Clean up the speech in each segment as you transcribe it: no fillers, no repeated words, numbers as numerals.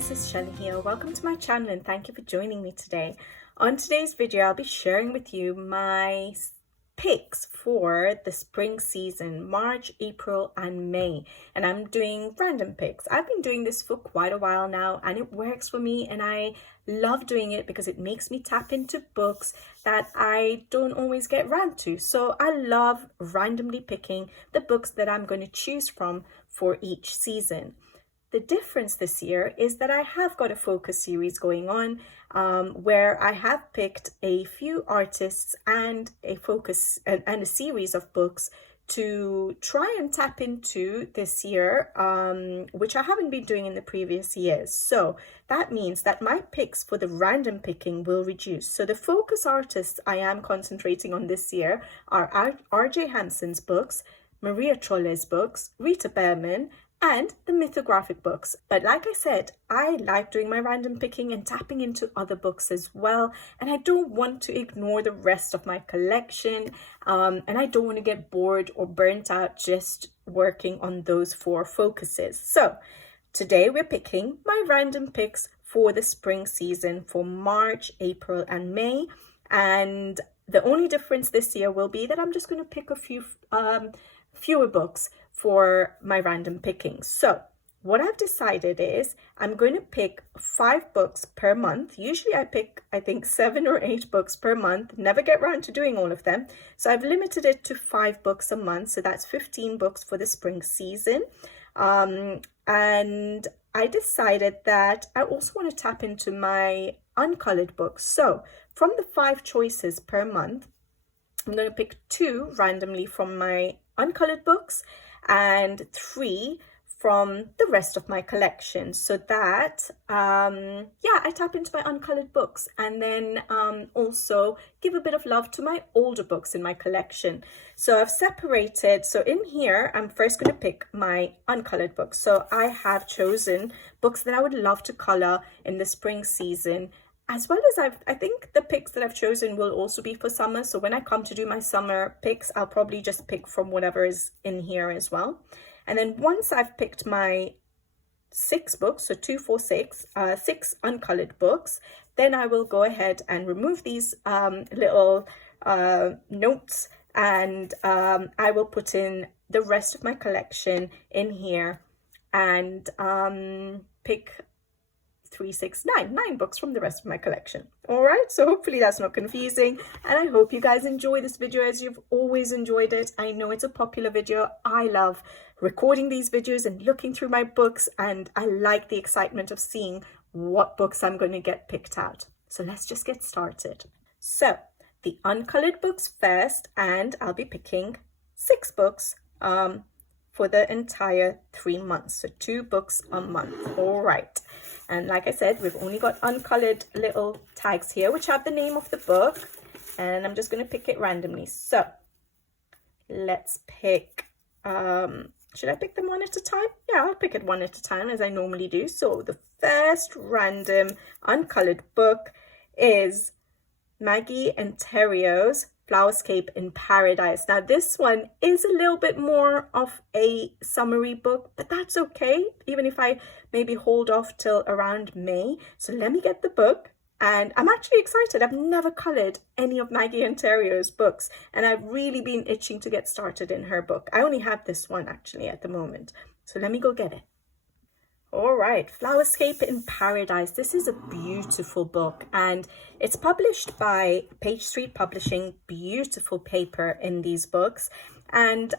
guys, it's Shelly here. Welcome to my channel and thank you for joining me today. On today's video, I'll be sharing with you my picks for the spring season, March, April and May. And I'm doing random picks. I've been doing this for quite a while now and it works for me, and I love doing it because it makes me tap into books that I don't always get around to. So I love randomly picking the books that I'm going to choose from for each season. The difference this year is that I have got a focus series going on where I have picked a few artists and a focus and a series of books to try and tap into this year, which I haven't been doing in the previous years. So that means that my picks for the random picking will reduce. So the focus artists I am concentrating on this year are R.J. Hanson's books, Maria Trolle's books, Rita Bearman, and the mythographic books. But like I said, I like doing my random picking and tapping into other books as well, and I don't want to ignore the rest of my collection, and I don't want to get bored or burnt out just working on those four focuses. So today we're picking my random picks for the spring season for March, April and May, and the only difference this year will be that I'm just going to pick a few fewer books for my random picking. So what I've decided is I'm going to pick 5 books per month. Usually I pick, I think, 7 or 8 books per month, never get around to doing all of them. So I've limited it to 5 books a month. So that's 15 books for the spring season. And I decided that I also want to tap into my uncolored books. So from the 5 choices per month, I'm going to pick 2 randomly from my uncolored books and 3 from the rest of my collection, so that I tap into my uncolored books and then also give a bit of love to my older books in my collection. So I've separated, so in here I'm first going to pick my uncolored books. So I have chosen books that I would love to color in the spring season, as well as I think the picks that I've chosen will also be for summer. So when I come to do my summer picks, I'll probably just pick from whatever is in here as well. And then once I've picked my 6 books, so 2, 4, 6, 6 uncolored books, then I will go ahead and remove these little notes, and I will put in the rest of my collection in here and pick 3, 6, 9 books from the rest of my collection. All right, so hopefully that's not confusing, and I hope you guys enjoy this video as you've always enjoyed it. I know it's a popular video. I love recording these videos and looking through my books, and I like the excitement of seeing what books I'm going to get picked out. So let's just get started. So the uncolored books first, and I'll be picking 6 books for the entire 3 months, so 2 books a month. All right, and like I said, we've only got uncolored little tags here which have the name of the book, and I'm just going to pick it randomly. So let's pick should I pick them one at a time? Yeah, I'll pick it one at a time as I normally do. So the first random uncolored book is Maggie and Terrio's Flowerscape in Paradise. Now this one is a little bit more of a summary book, but that's okay, even if I maybe hold off till around May. So let me get the book, and I'm actually excited. I've never colored any of Maggie and Terrio's books, and I've really been itching to get started in her book. I only have this one actually at the moment, so let me go get it. All right, Flowerscape in Paradise. This is a beautiful book, and it's published by Page Street Publishing. Beautiful paper in these books, and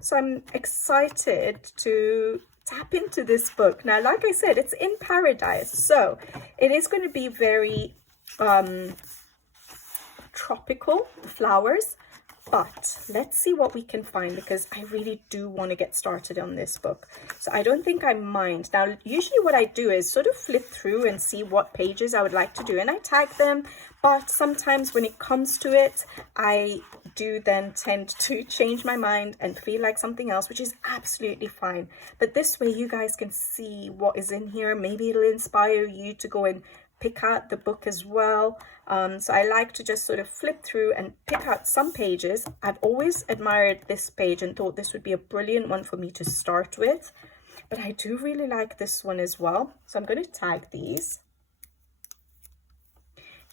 so I'm excited to tap into this book. Now, like I said, it's in Paradise, so it is going to be very tropical, the flowers. But let's see what we can find, because I really do want to get started on this book. So I don't think I mind. Now, usually what I do is sort of flip through and see what pages I would like to do, and I tag them. But sometimes when it comes to it, I do then tend to change my mind and feel like something else, which is absolutely fine. But this way you guys can see what is in here. Maybe it'll inspire you to go and pick out the book as well. So I like to just sort of flip through and pick out some pages. I've always admired this page and thought this would be a brilliant one for me to start with. but I do really like this one as well. So I'm going to tag these.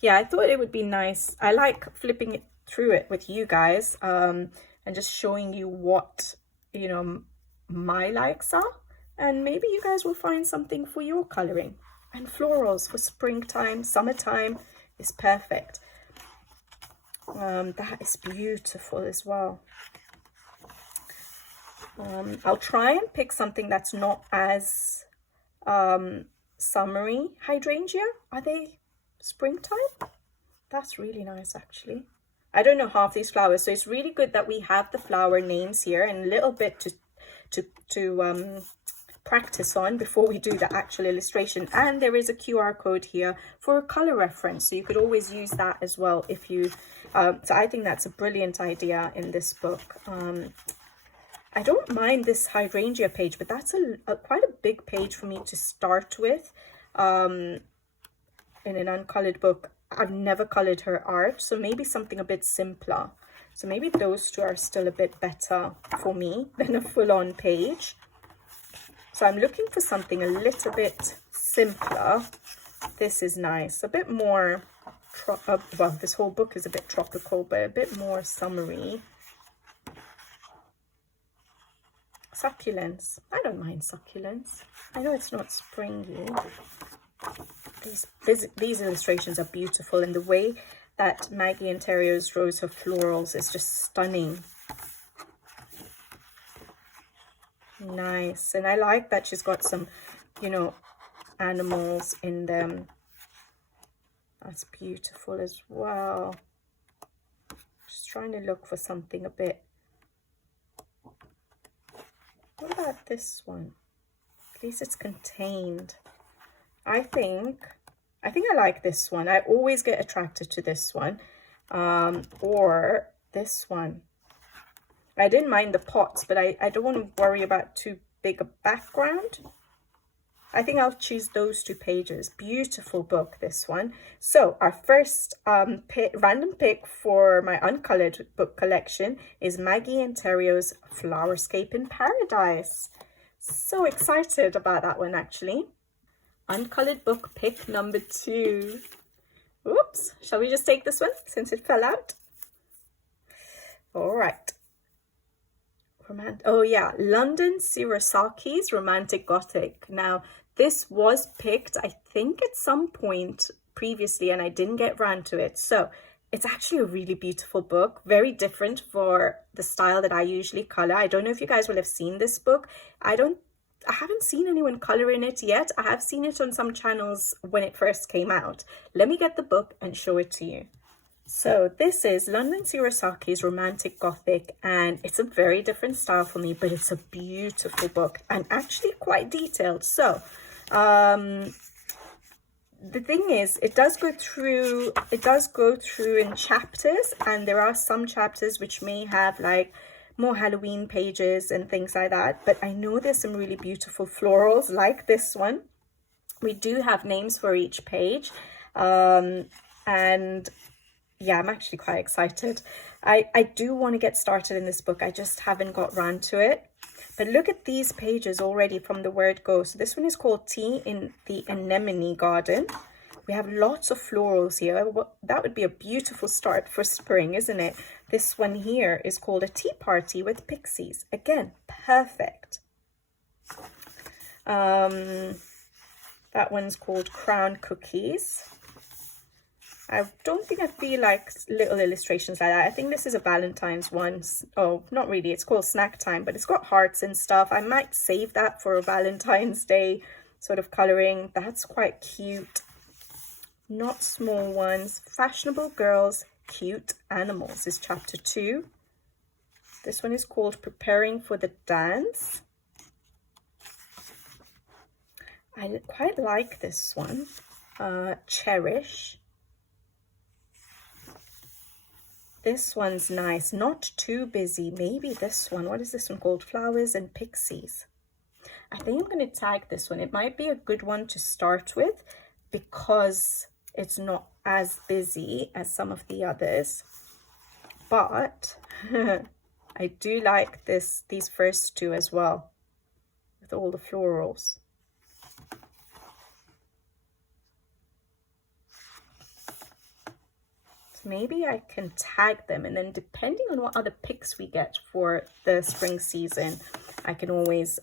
Yeah, I thought it would be nice. I like flipping it through it with you guys, and just showing you what, you know, my likes are, and maybe you guys will find something for your coloring. And florals for springtime, summertime is perfect. That is beautiful as well. I'll try and pick something that's not as summery. Hydrangea, are they springtime? That's really nice, actually. I don't know half these flowers, so it's really good that we have the flower names here and a little bit to practice on before we do the actual illustration. And there is a QR code here for a color reference, so you could always use that as well if you so I think that's a brilliant idea in this book. I don't mind this hydrangea page, but that's quite a big page for me to start with in an uncolored book. I've never colored her art, so maybe something a bit simpler. So maybe those two are still a bit better for me than a full-on page. So I'm looking for something a little bit simpler. This is nice, a bit more, well, this whole book is a bit tropical, but a bit more summery. Succulents. I don't mind succulents. I know it's not springy. These illustrations are beautiful, and the way that Maggie Interiors draws her florals is just stunning. Nice. And I like that she's got some, you know, animals in them. That's beautiful as well. Just trying to look for something a bit. What about this one? At least it's contained. I think I like this one. I always get attracted to this one, or this one. I didn't mind the pots, but I don't want to worry about too big a background. I think I'll choose those two pages. Beautiful book, this one. So our first random pick for my uncolored book collection is Maggie Interior's Flowerscape in Paradise. So excited about that one, actually. Uncolored book pick number 2. Oops, shall we just take this one since it fell out? All right. Oh yeah, London Sirasaki's Romantic Gothic. Now, this was picked, I think, at some point previously, and I didn't get round to it. So it's actually a really beautiful book, very different for the style that I usually color. I don't know if you guys will have seen this book. I haven't seen anyone color in it yet. I have seen it on some channels when it first came out. Let me get the book and show it to you. So this is London Sirasaki's Romantic Gothic, and it's a very different style for me, but it's a beautiful book and actually quite detailed. So the thing is, it does go through in chapters, and there are some chapters which may have like more Halloween pages and things like that, but I know there's some really beautiful florals like this one. We do have names for each page, and yeah, I'm actually quite excited. I do want to get started in this book. I just haven't got round to it. But look at these pages already from the word go. So this one is called Tea in the Anemone Garden. We have lots of florals here. That would be a beautiful start for spring, isn't it? This one here is called A Tea Party with Pixies. Again, perfect. That one's called Crown Cookies. I don't think I feel like little illustrations like that. I think this is a Valentine's one. Oh, not really. It's called Snack Time, but it's got hearts and stuff. I might save that for a Valentine's Day sort of coloring. That's quite cute. Not small ones. Fashionable Girls, Cute Animals is chapter 2. This one is called Preparing for the Dance. I quite like this one. Cherish. This one's nice, not too busy. Maybe this one. What is this one called? Flowers and Pixies. I think I'm going to tag this one. It might be a good one to start with because it's not as busy as some of the others. But I do like these first two as well, with all the florals. So maybe I can tag them, and then depending on what other picks we get for the spring season, I can always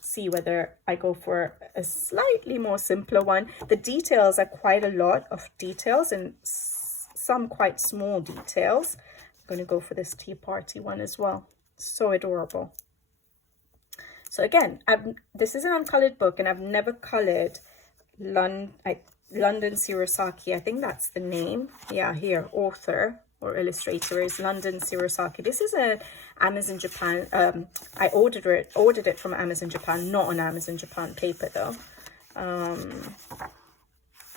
see whether I go for a slightly more simpler one. The details are quite a lot of details and some quite small details. I'm going to go for this tea party one as well. So adorable. So again, this is an uncolored book, and I've never colored London Sirosaki. I think that's the name. Yeah, here, author or illustrator is London Sirosaki. This is a Amazon Japan. I ordered it from Amazon Japan, not on Amazon Japan paper though.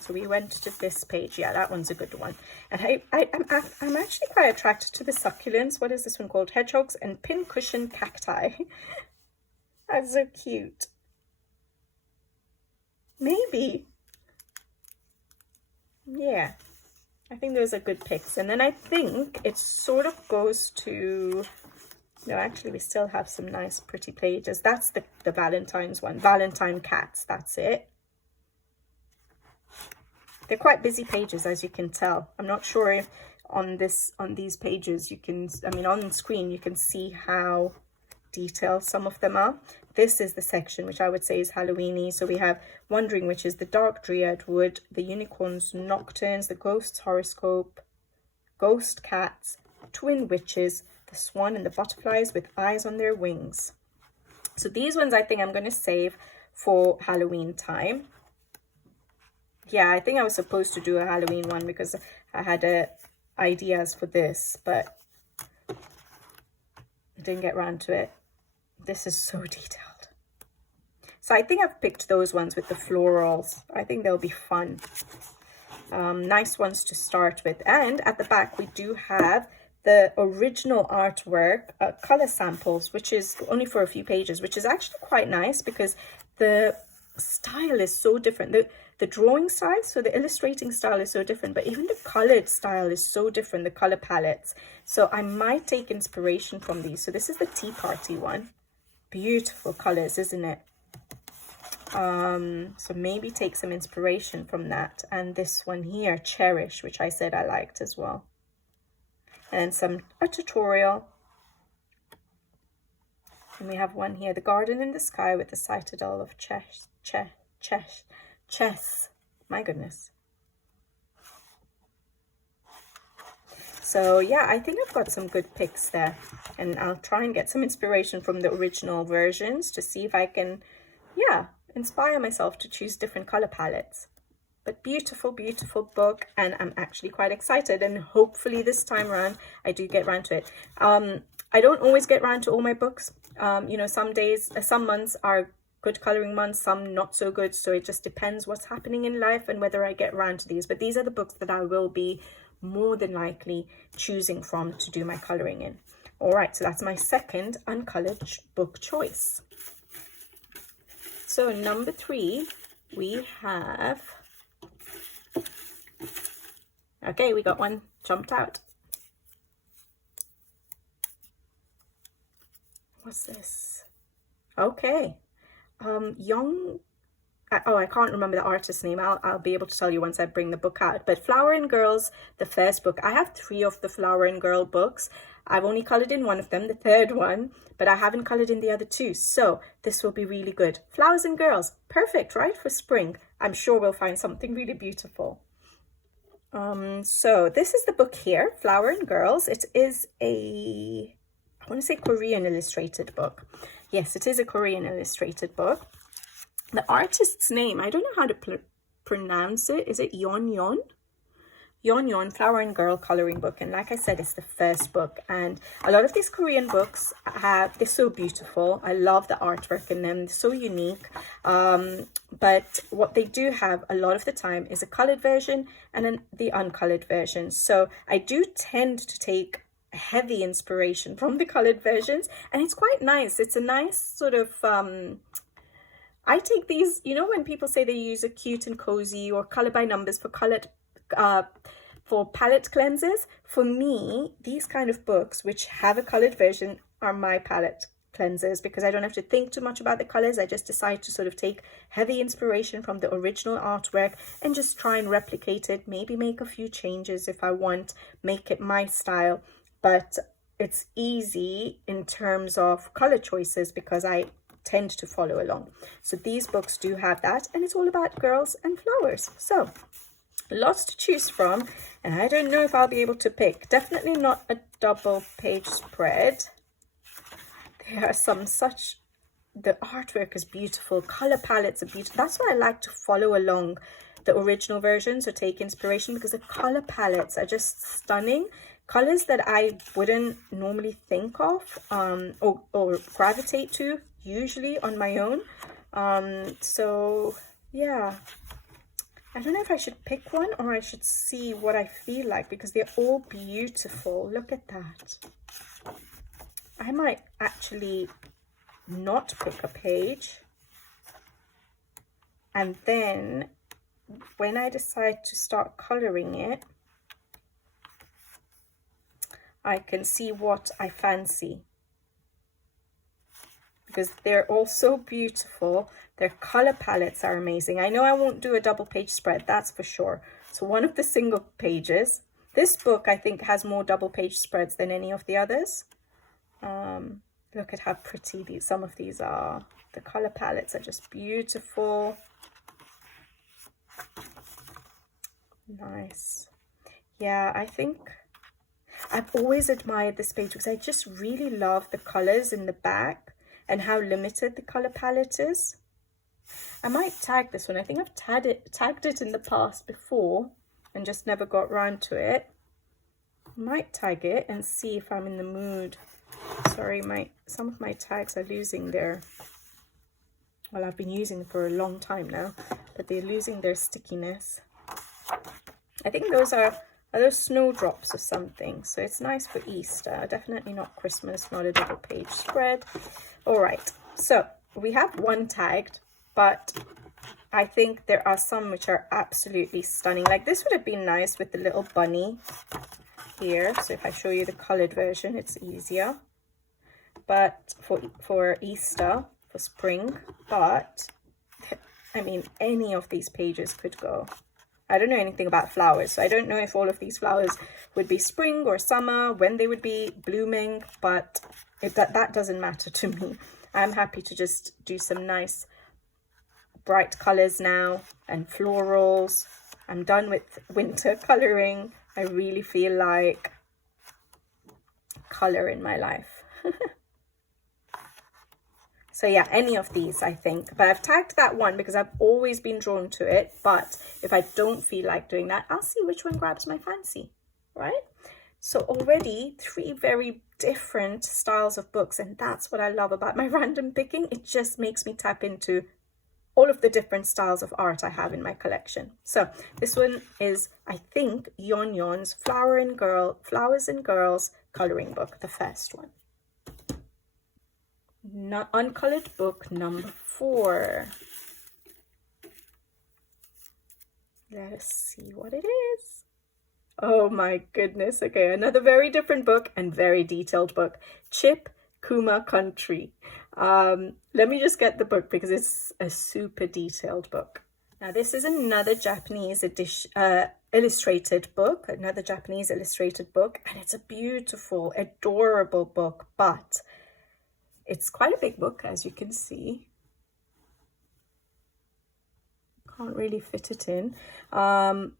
So we went to this page. Yeah, that one's a good one. And I'm actually quite attracted to the succulents. What is this one called? Hedgehogs and pincushion cacti. That's so cute. Maybe. Yeah, I think those are good picks. And then I think it sort of goes to, no, actually we still have some nice pretty pages. That's the Valentine's one, Valentine Cats, that's it. They're quite busy pages, as you can tell. I'm not sure if on these pages you can, I mean on the screen you can see how detailed some of them are. This is the section which I would say is Halloweeny. So we have Wandering Witches, the Dark Dryad Wood, the Unicorns Nocturnes, the Ghosts Horoscope, Ghost Cats, Twin Witches, the Swan and the Butterflies with Eyes on Their Wings. So these ones I think I'm going to save for Halloween time. Yeah, I think I was supposed to do a Halloween one because I had ideas for this, but I didn't get around to it. This is so detailed. So I think I've picked those ones with the florals. I think they'll be fun. Nice ones to start with. And at the back, we do have the original artwork, color samples, which is only for a few pages, which is actually quite nice because the style is so different. The drawing style, so the illustrating style is so different, but even the colored style is so different, the color palettes. So I might take inspiration from these. So this is the Tea Party one. Beautiful colors, isn't it? So maybe take some inspiration from that. And this one here, Cherish, which I said I liked as well. And a tutorial. And we have one here, The Garden in the Sky with the Citadel of Chess. My goodness. So yeah, I think I've got some good picks there, and I'll try and get some inspiration from the original versions to see if I can, yeah, inspire myself to choose different color palettes. But beautiful, beautiful book, and I'm actually quite excited, and hopefully this time around I do get around to it. I don't always get around to all my books. You know, some days, some months are good coloring months, some not so good, so it just depends what's happening in life and whether I get around to these. But these are the books that I will be more than likely choosing from to do my coloring in. All right, so that's my second uncolored book choice. So number 3, we have, okay, we got one jumped out. What's this? Okay. I can't remember the artist's name. I'll be able to tell you once I bring the book out. But Flower and Girls, the first book. I have 3 of the Flower and Girl books. I've only colored in one of them, the third one, but I haven't colored in the other 2. So this will be really good. Flowers and Girls, perfect, right? For spring. I'm sure we'll find something really beautiful. So this is the book here, Flower and Girls. It is I want to say Korean illustrated book. Yes, it is a Korean illustrated book. The artist's name, I don't know how to pronounce it. Is it Yeon Yeon? Yeon Yeon, Flower and Girl coloring book. And like I said, it's the first book. And a lot of these Korean books they're so beautiful. I love the artwork in them. They're so unique. But what they do have a lot of the time is a colored version and then the uncolored version. So I do tend to take heavy inspiration from the colored versions, and it's quite nice. It's a nice sort of I take these, you know, when people say they use a cute and cozy or color by numbers for for palette cleansers. For me, these kind of books which have a colored version are my palette cleansers because I don't have to think too much about the colors. I just decide to sort of take heavy inspiration from the original artwork and just try and replicate it, maybe make a few changes if I want, make it my style. But it's easy in terms of color choices because I tend to follow along. So these books do have that, and it's all about girls and flowers. So lots to choose from, and I don't know if I'll be able to pick. Definitely not a double page spread. There are some such, the artwork is beautiful, color palettes are beautiful. That's why I like to follow along the original versions or take inspiration, because the color palettes are just stunning. Colors that I wouldn't normally think of or gravitate to usually on my own. So yeah, I don't know if I should pick one or I should see what I feel like, because they're all beautiful. Look at that. I might actually not pick a page, and then when I decide to start coloring it, I can see what I fancy, because they're all so beautiful. Their color palettes are amazing. I know I won't do a double page spread, that's for sure. So one of the single pages. This book I think has more double page spreads than any of the others. Look at how pretty some of these are. The color palettes are just beautiful. Nice. Yeah, I think I've always admired this page because I just really love the colors in the back and how limited the color palette is. I might tag this one. I think I've tagged it in the past before and just never got around to it. I might tag it and see if I'm in the mood. Sorry, some of my tags are losing their, well, I've been using them for a long time now, but they're losing their stickiness. I think those are those snowdrops or something, so it's nice for Easter. Definitely not Christmas, not a double page spread. All right, so we have one tagged, but I think there are some which are absolutely stunning. Like this would have been nice with the little bunny here. So if I show you the colored version, it's easier. But for Easter, for spring, but I mean, any of these pages could go. I don't know anything about flowers, so I don't know if all of these flowers would be spring or summer, when they would be blooming, but that doesn't matter to me. I'm happy to just do some nice bright colors now and florals. I'm done with winter coloring. I really feel like color in my life. So yeah, any of these, I think. But I've tagged that one because I've always been drawn to it. But if I don't feel like doing that, I'll see which one grabs my fancy, right? So already 3 very different styles of books. And that's what I love about my random picking. It just makes me tap into all of the different styles of art I have in my collection. So this one is, I think, Yon Yon's Flowers and Girls coloring book, the first one. Uncolored book number 4. Let us see what it is. Oh my goodness. Okay, another very different book and very detailed book. Chip Kuma Country. Let me just get the book because it's a super detailed book. Now this is another Japanese illustrated book, and it's a beautiful, adorable book, but it's quite a big book, as you can see. Can't really fit it in. And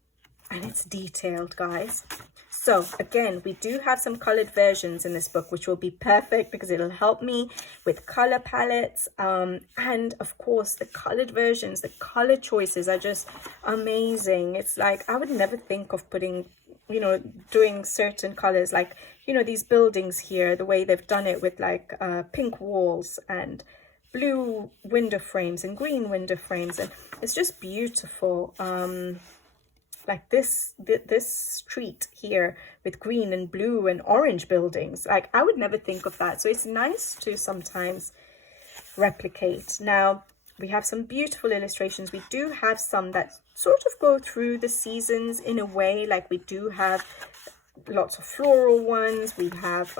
it's detailed, guys. So again, we do have some colored versions in this book, which will be perfect because it'll help me with color palettes. And of course, the colored versions, the color choices are just amazing. It's like, I would never think of putting, doing certain colors, like, these buildings here, the way they've done it with like pink walls and blue window frames and green window frames. And it's just beautiful. Like this street here with green and blue and orange buildings. Like, I would never think of that. So it's nice to sometimes replicate. Now, we have some beautiful illustrations. We do have some that sort of go through the seasons in a way. Like, we do have lots of floral ones. We have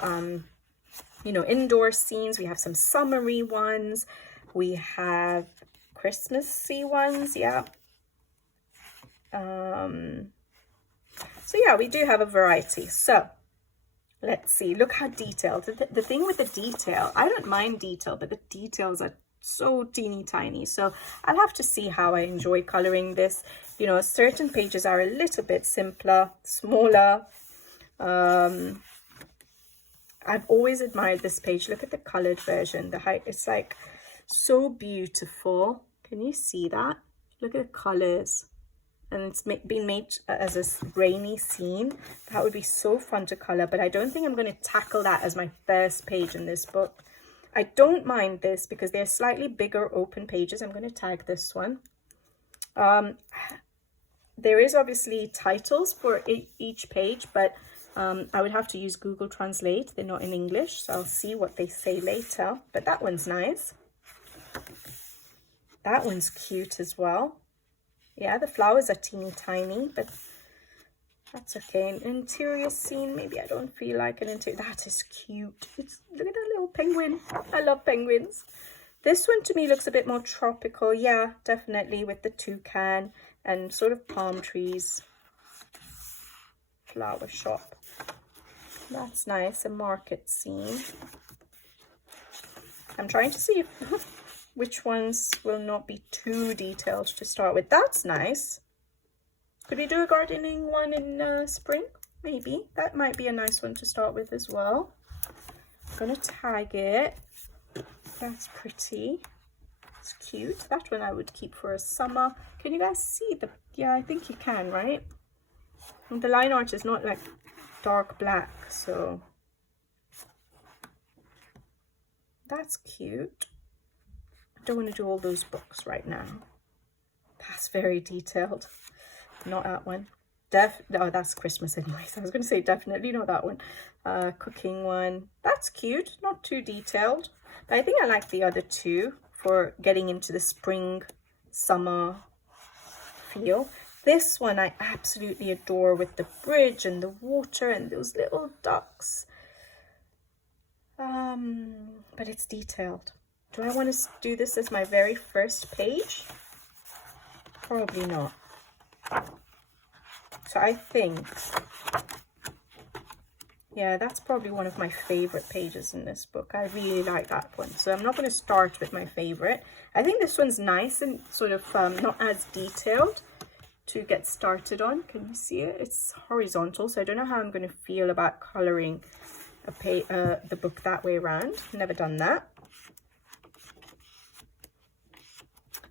you know, indoor scenes. We have some summery ones. We have Christmassy ones, yeah. So yeah, we do have a variety. So let's see, look how detailed. The thing with the detail, I don't mind detail, but the details are so teeny tiny. So I'll have to see how I enjoy coloring this. You know, certain pages are a little bit simpler, smaller. I've always admired this page. Look at the colored version. The height, it's like so beautiful. Can you see that? Look at the colors. And it's been made as a rainy scene. That would be so fun to color, but I don't think I'm going to tackle that as my first page in this book. I don't mind this because they're slightly bigger open pages. I'm going to tag this one. There is obviously titles for each page, but I would have to use Google Translate. They're not in English, so I'll see what they say later. But that one's nice. That one's cute as well. Yeah, the flowers are teeny tiny, but that's okay. An interior scene, maybe I don't feel like an interior. That is cute. Look at that little penguin. I love penguins. This one to me looks a bit more tropical. Yeah, definitely, with the toucan and sort of palm trees. Flower shop. That's nice. A market scene. I'm trying to see if which ones will not be too detailed to start with. That's nice. Could we do a gardening one in spring? Maybe. That might be a nice one to start with as well. I'm going to tag it. That's pretty. It's cute. That one I would keep for a summer. Can you guys see the... Yeah, I think you can, right? And the line art is not like dark black, so... That's cute. I don't want to do all those books right now. That's very detailed. Not that one. Oh, that's Christmas anyways. I was going to say definitely not that one. Cooking one. That's cute. Not too detailed. But I think I like the other two for getting into the spring, summer feel. This one I absolutely adore with the bridge and the water and those little ducks. But it's detailed. Do I want to do this as my very first page? Probably not. So I think, yeah, that's probably one of my favorite pages in this book. I really like that one. So I'm not going to start with my favorite. I think this one's nice and sort of not as detailed to get started on. Can you see it? It's horizontal, so I don't know how I'm going to feel about coloring the book that way around. Never done that.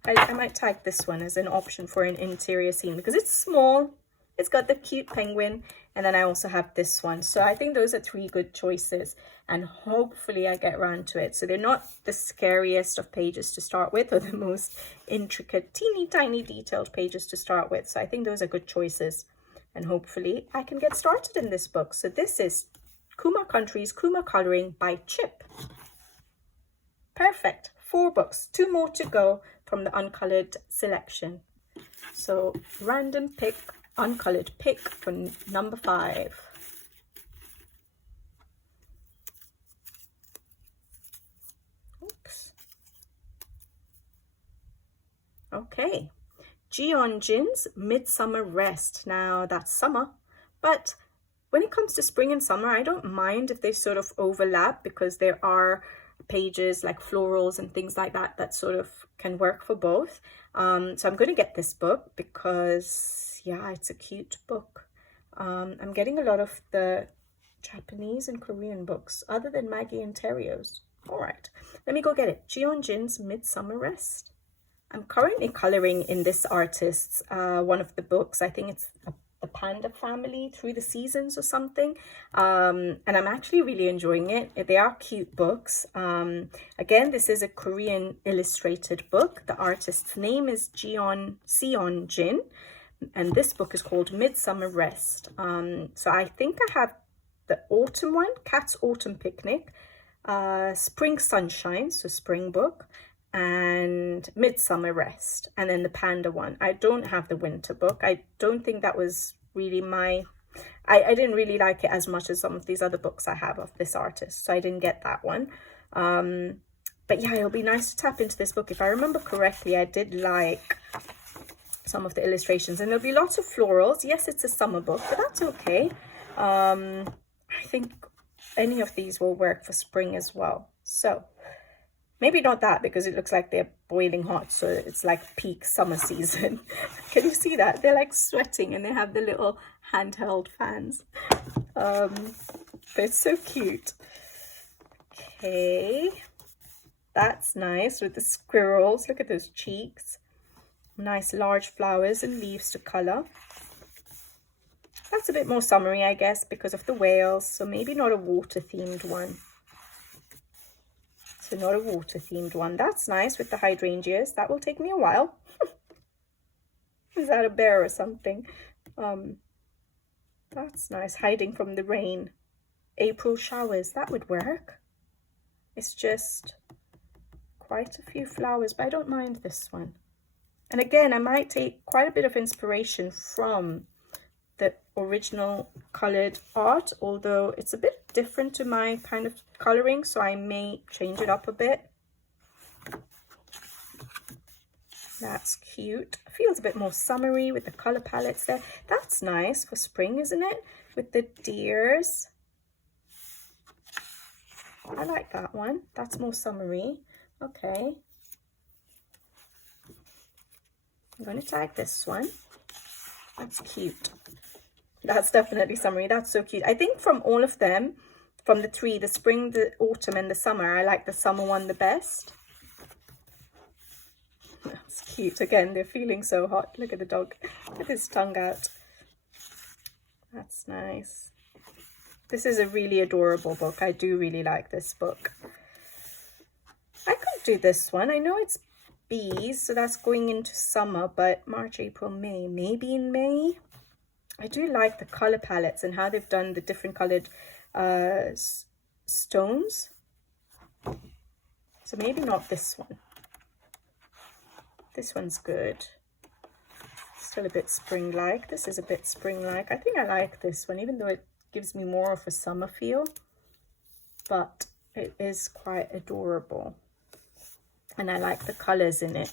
I might tag this one as an option for an interior scene because it's small. It's got the cute penguin, and then I also have this one. So I think those are three good choices, and hopefully I get around to it. So they're not the scariest of pages to start with, or the most intricate, teeny tiny detailed pages to start with. So I think those are good choices, and hopefully I can get started in this book. So this is Kuma Country's Kuma Coloring by Chip. Perfect. 4 books, 2 more to go from the uncolored selection. So random pick, uncolored pick for number 5. Oops. Okay, Jeon Jin's Midsummer Rest. Now that's summer, but when it comes to spring and summer, I don't mind if they sort of overlap because there are pages like florals and things like that that sort of can work for both. So I'm going to get this book because, yeah, it's a cute book. I'm getting a lot of the Japanese and Korean books other than Maggie and Terrio's. All right, let me go get it. Jeon Jin's Midsummer Rest. I'm currently coloring in this artist's one of the books. I think it's the Panda Family Through the Seasons or something, and I'm actually really enjoying it. They are cute books. Again, this is a Korean illustrated book. The artist's name is Jeon Jin, and this book is called Midsummer Rest. So I think I have the autumn one, Cat's Autumn Picnic, Spring Sunshine, so spring book, and Midsummer Rest, and then the Panda one. I don't have the winter book. I don't think that was really my I didn't really like it as much as some of these other books I have of this artist, so I didn't get that one. But yeah, it'll be nice to tap into this book. If I remember correctly, I did like some of the illustrations, and there'll be lots of florals. Yes, it's a summer book, but that's okay. I think any of these will work for spring as well. So maybe not that, because it looks like they're boiling hot, so it's like peak summer season. Can you see that? They're like sweating, and they have the little handheld fans. But it's so cute. Okay, that's nice with the squirrels. Look at those cheeks. Nice large flowers and leaves to color. That's a bit more summery, I guess, because of the whales, so maybe not a water themed one. So not a water themed one. That's nice with the hydrangeas. That will take me a while. Is that a bear or something? That's nice. Hiding from the rain. April showers. That would work. It's just quite a few flowers, but I don't mind this one. And again, I might take quite a bit of inspiration from the original colored art, although it's a bit different to my kind of coloring, so I may change it up a bit. That's cute. Feels a bit more summery with the color palettes there. That's nice for spring, isn't it? With the deers. I like that one. That's more summery. Okay. I'm going to tag this one. That's cute. That's definitely summery. That's so cute. I think from all of them, from the three, the spring, the autumn, and the summer, I like the summer one the best. That's cute. Again, they're feeling so hot. Look at the dog with his tongue out. That's nice. This is a really adorable book. I do really like this book. I could do this one. I know it's bees, so that's going into summer, but March, April, May, maybe in May. I do like the color palettes and how they've done the different colored stones. So maybe not this one. This one's good. Still a bit spring-like. This is a bit spring-like. I think I like this one, even though it gives me more of a summer feel, but it is quite adorable. And I like the colors in it.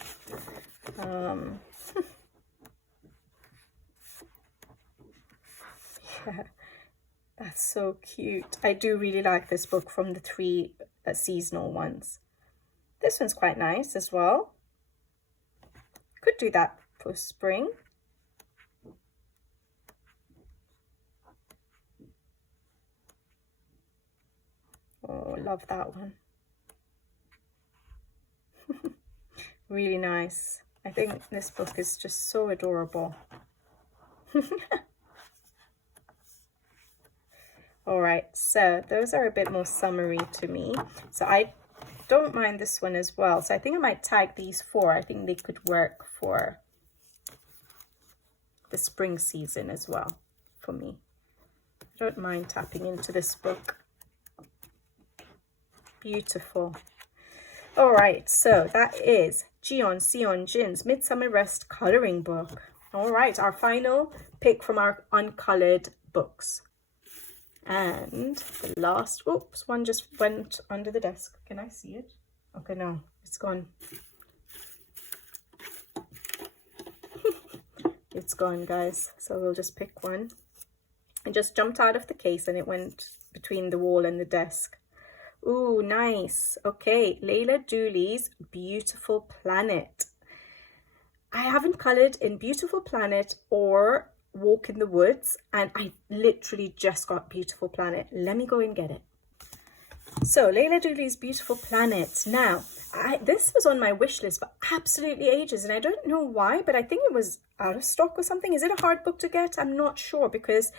Yeah, that's so cute. I do really like this book from the three seasonal ones. This one's quite nice as well. Could do that for spring. Oh, love that one. Really nice. I think this book is just so adorable. All right, so those are a bit more summery to me. So I don't mind this one as well. So I think I might tag these four. I think they could work for the spring season as well for me. I don't mind tapping into this book. Beautiful. All right, so that is Jiyeon Seon Jin's Midsummer Rest coloring book. All right, our final pick from our uncolored books. And the last, oops, one just went under the desk. Can I see it? Okay, no, it's gone. It's gone, guys. So we'll just pick one. It just jumped out of the case and it went between the wall and the desk. Ooh, nice. Okay, Layla Dooley's Beautiful Planet. I haven't colored in Beautiful Planet or Walk in the Woods, and I literally just got Beautiful Planet. Let me go and get it. So Layla Dooley's Beautiful Planet. Now, this was on my wish list for absolutely ages, and I don't know why, but I think it was out of stock or something. Is it a hard book to get? I'm not sure, because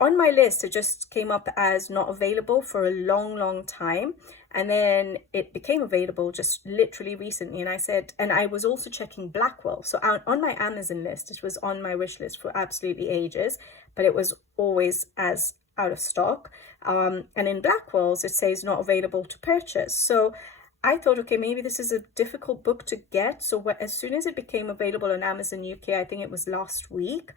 on my list it just came up as not available for a long time, and then it became available just literally recently, and I said, and I was also checking Blackwell, so on my Amazon list it was on my wish list for absolutely ages, but it was always as out of stock, and in Blackwell's it says not available to purchase. So I thought, okay, maybe this is a difficult book to get. So as soon as it became available on Amazon UK, I think it was last week,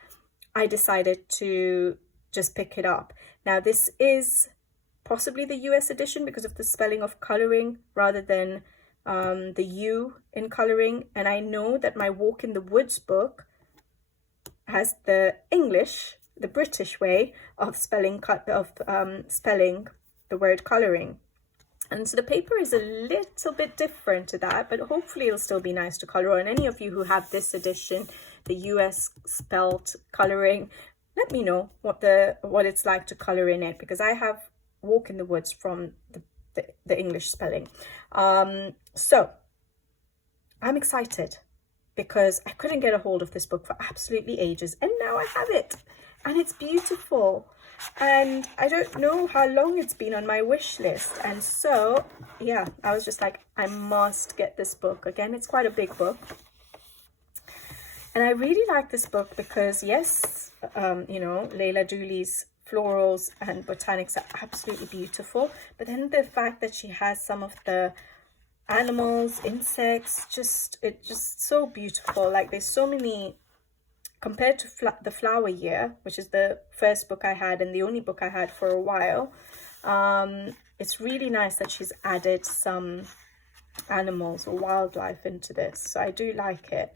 I decided to just pick it up. Now this is possibly the US edition because of the spelling of coloring rather than the U in coloring. And I know that my Walk in the Woods book has the English, the British way of spelling spelling the word coloring. And so the paper is a little bit different to that, but hopefully it'll still be nice to color on. Any of you who have this edition, the US spelt coloring, let me know what it's like to color in it, because I have Walk in the Woods from the English spelling. So I'm excited because I couldn't get a hold of this book for absolutely ages, and now I have it, and it's beautiful. And I don't know how long it's been on my wish list, and so yeah, I was just like, I must get this book. Again, it's quite a big book, and I really like this book because yes, you know, Layla Dooley's florals and botanics are absolutely beautiful, but then the fact that she has some of the animals, insects, it's just so beautiful. Like there's so many, compared to the Flower Year, which is the first book I had and the only book I had for a while. It's really nice that she's added some animals or wildlife into this, so I do like it.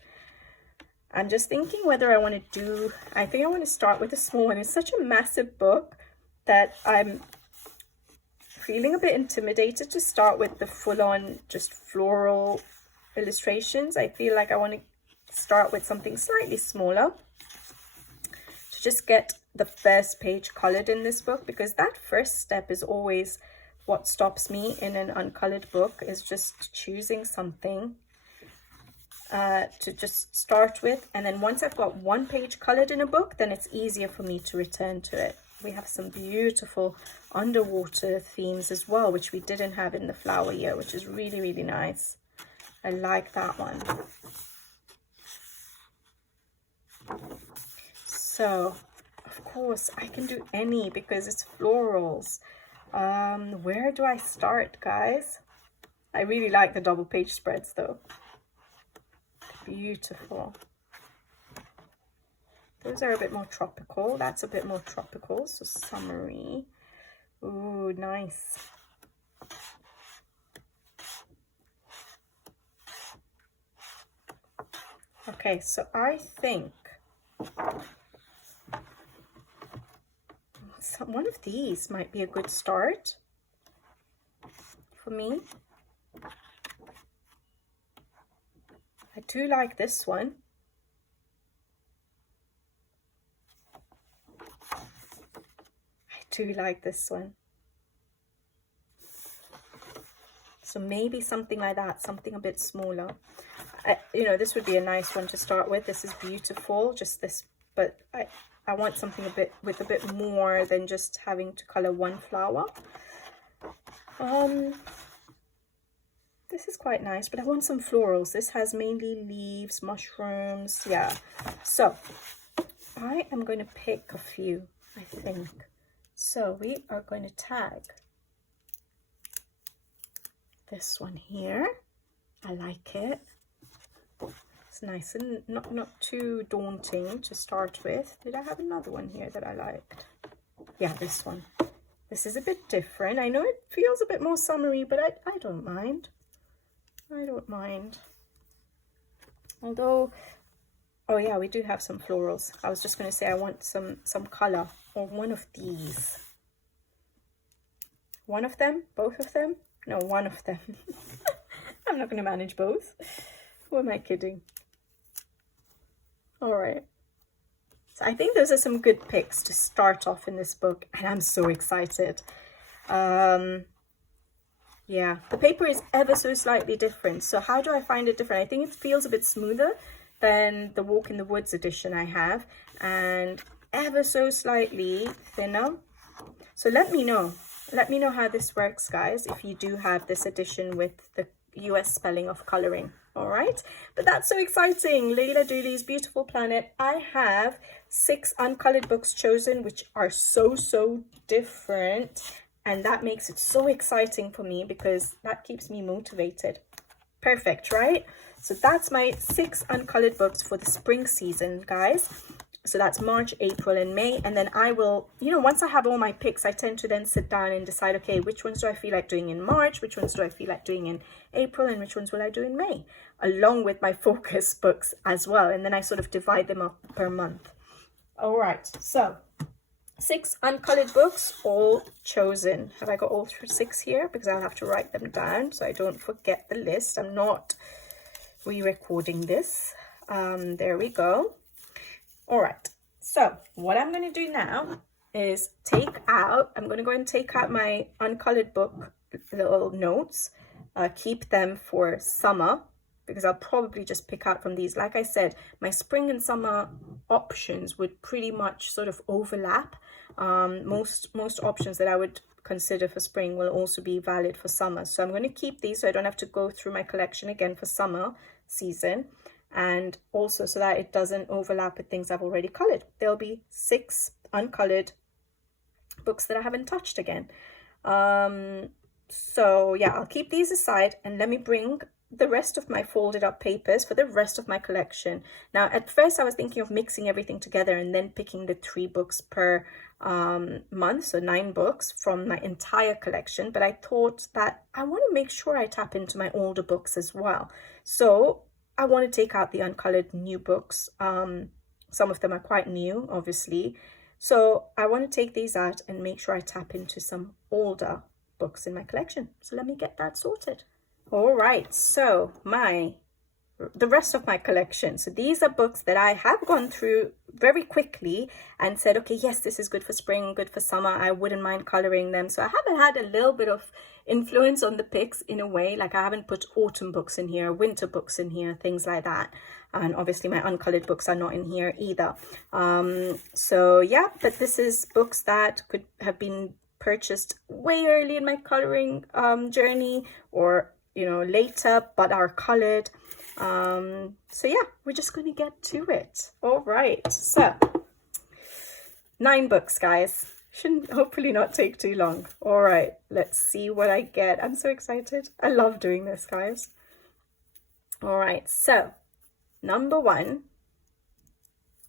I'm just thinking whether I want to do, I think I want to start with a small one. It's such a massive book that I'm feeling a bit intimidated to start with the full-on just floral illustrations. I feel like I want to start with something slightly smaller to just get the first page colored in this book, because that first step is always what stops me in an uncolored book, is just choosing something to just start with. And then once I've got one page colored in a book, then it's easier for me to return to it. We have some beautiful underwater themes as well, which we didn't have in the Flower Year, which is really, really nice. I like that one. So of course I can do any because it's florals. Where do I start, guys? I really like the double page spreads though. Beautiful. Those are a bit more tropical. That's a bit more tropical, so summery. Ooh, nice. Okay, so I think one of these might be a good start for me. I do like this one. I do like this one. So maybe something like that, something a bit smaller. You know, this would be a nice one to start with. This is beautiful, just this, but I want something with a bit more than just having to color one flower. This is quite nice, but I want some florals. This has mainly leaves, mushrooms, yeah. So I am going to pick a few, I think. So we are going to tag this one here. I like it. It's nice and not too daunting to start with. Did I have another one here that I liked? Yeah, this one. This is a bit different. I know it feels a bit more summery, but I don't mind. I don't mind. Although, oh yeah, we do have some florals. I was just going to say I want some color or one of these. One of them? Both of them? No, one of them. I'm not going to manage both. Who am I kidding? All right. So I think those are some good picks to start off in this book, and I'm so excited. Yeah, the paper is ever so slightly different. So how do I find it different? I think it feels a bit smoother than the Walk in the Woods edition I have, and ever so slightly thinner. So let me know how this works, guys, if you do have this edition with the US spelling of coloring. All right, but that's so exciting. Layla Dooley's Beautiful Planet. I have 6 uncolored books chosen, which are so different, and that makes it so exciting for me because that keeps me motivated. Perfect, right? So that's my 6 uncolored books for the spring season, guys. So that's March, April, and May. And then I will, you know, once I have all my picks, I tend to then sit down and decide, okay, which ones do I feel like doing in March? Which ones do I feel like doing in April? And which ones will I do in May? Along with my focus books as well. And then I sort of divide them up per month. All right, so 6 uncolored books, all chosen. Have I got all 6 here? Because I'll have to write them down so I don't forget the list. I'm not re-recording this. There we go. All right, so what I'm going to do now is I'm going to go and take out my uncolored book little notes, keep them for summer, because I'll probably just pick out from these. Like I said, my spring and summer options would pretty much sort of overlap. Most options that I would consider for spring will also be valid for summer. So I'm going to keep these so I don't have to go through my collection again for summer season. And also so that it doesn't overlap with things I've already colored. There'll be 6 uncolored books that I haven't touched again. So yeah, I'll keep these aside and let me bring the rest of my folded up papers for the rest of my collection. Now, at first I was thinking of mixing everything together and then picking the 3 books per month, so 9 books from my entire collection. But I thought that I want to make sure I tap into my older books as well. So I want to take out the uncolored new books. Some of them are quite new, obviously. So I want to take these out and make sure I tap into some older books in my collection. So let me get that sorted. All right, so the rest of my collection. So these are books that I have gone through very quickly and said, okay, yes, this is good for spring, good for summer. I wouldn't mind coloring them. So I haven't had a little bit of influence on the picks in a way. Like I haven't put autumn books in here, winter books in here, things like that. And obviously my uncolored books are not in here either. So yeah, but this is books that could have been purchased way early in my coloring journey, or you know, later, but are colored. So yeah, we're just going to get to it. All right, so 9 books, guys. Shouldn't hopefully not take too long. All right, let's see what I get. I'm so excited. I love doing this, guys. All right, so number 1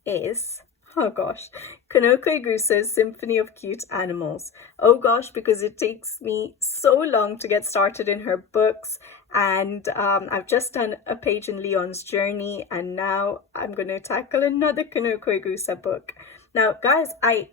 is, oh gosh, Kinoko Igusa's Symphony of Cute Animals. Oh gosh, because it takes me so long to get started in her books. And I've just done a page in Leon's journey, and now I'm going to tackle another Kinoko Igusa book. Now, guys, I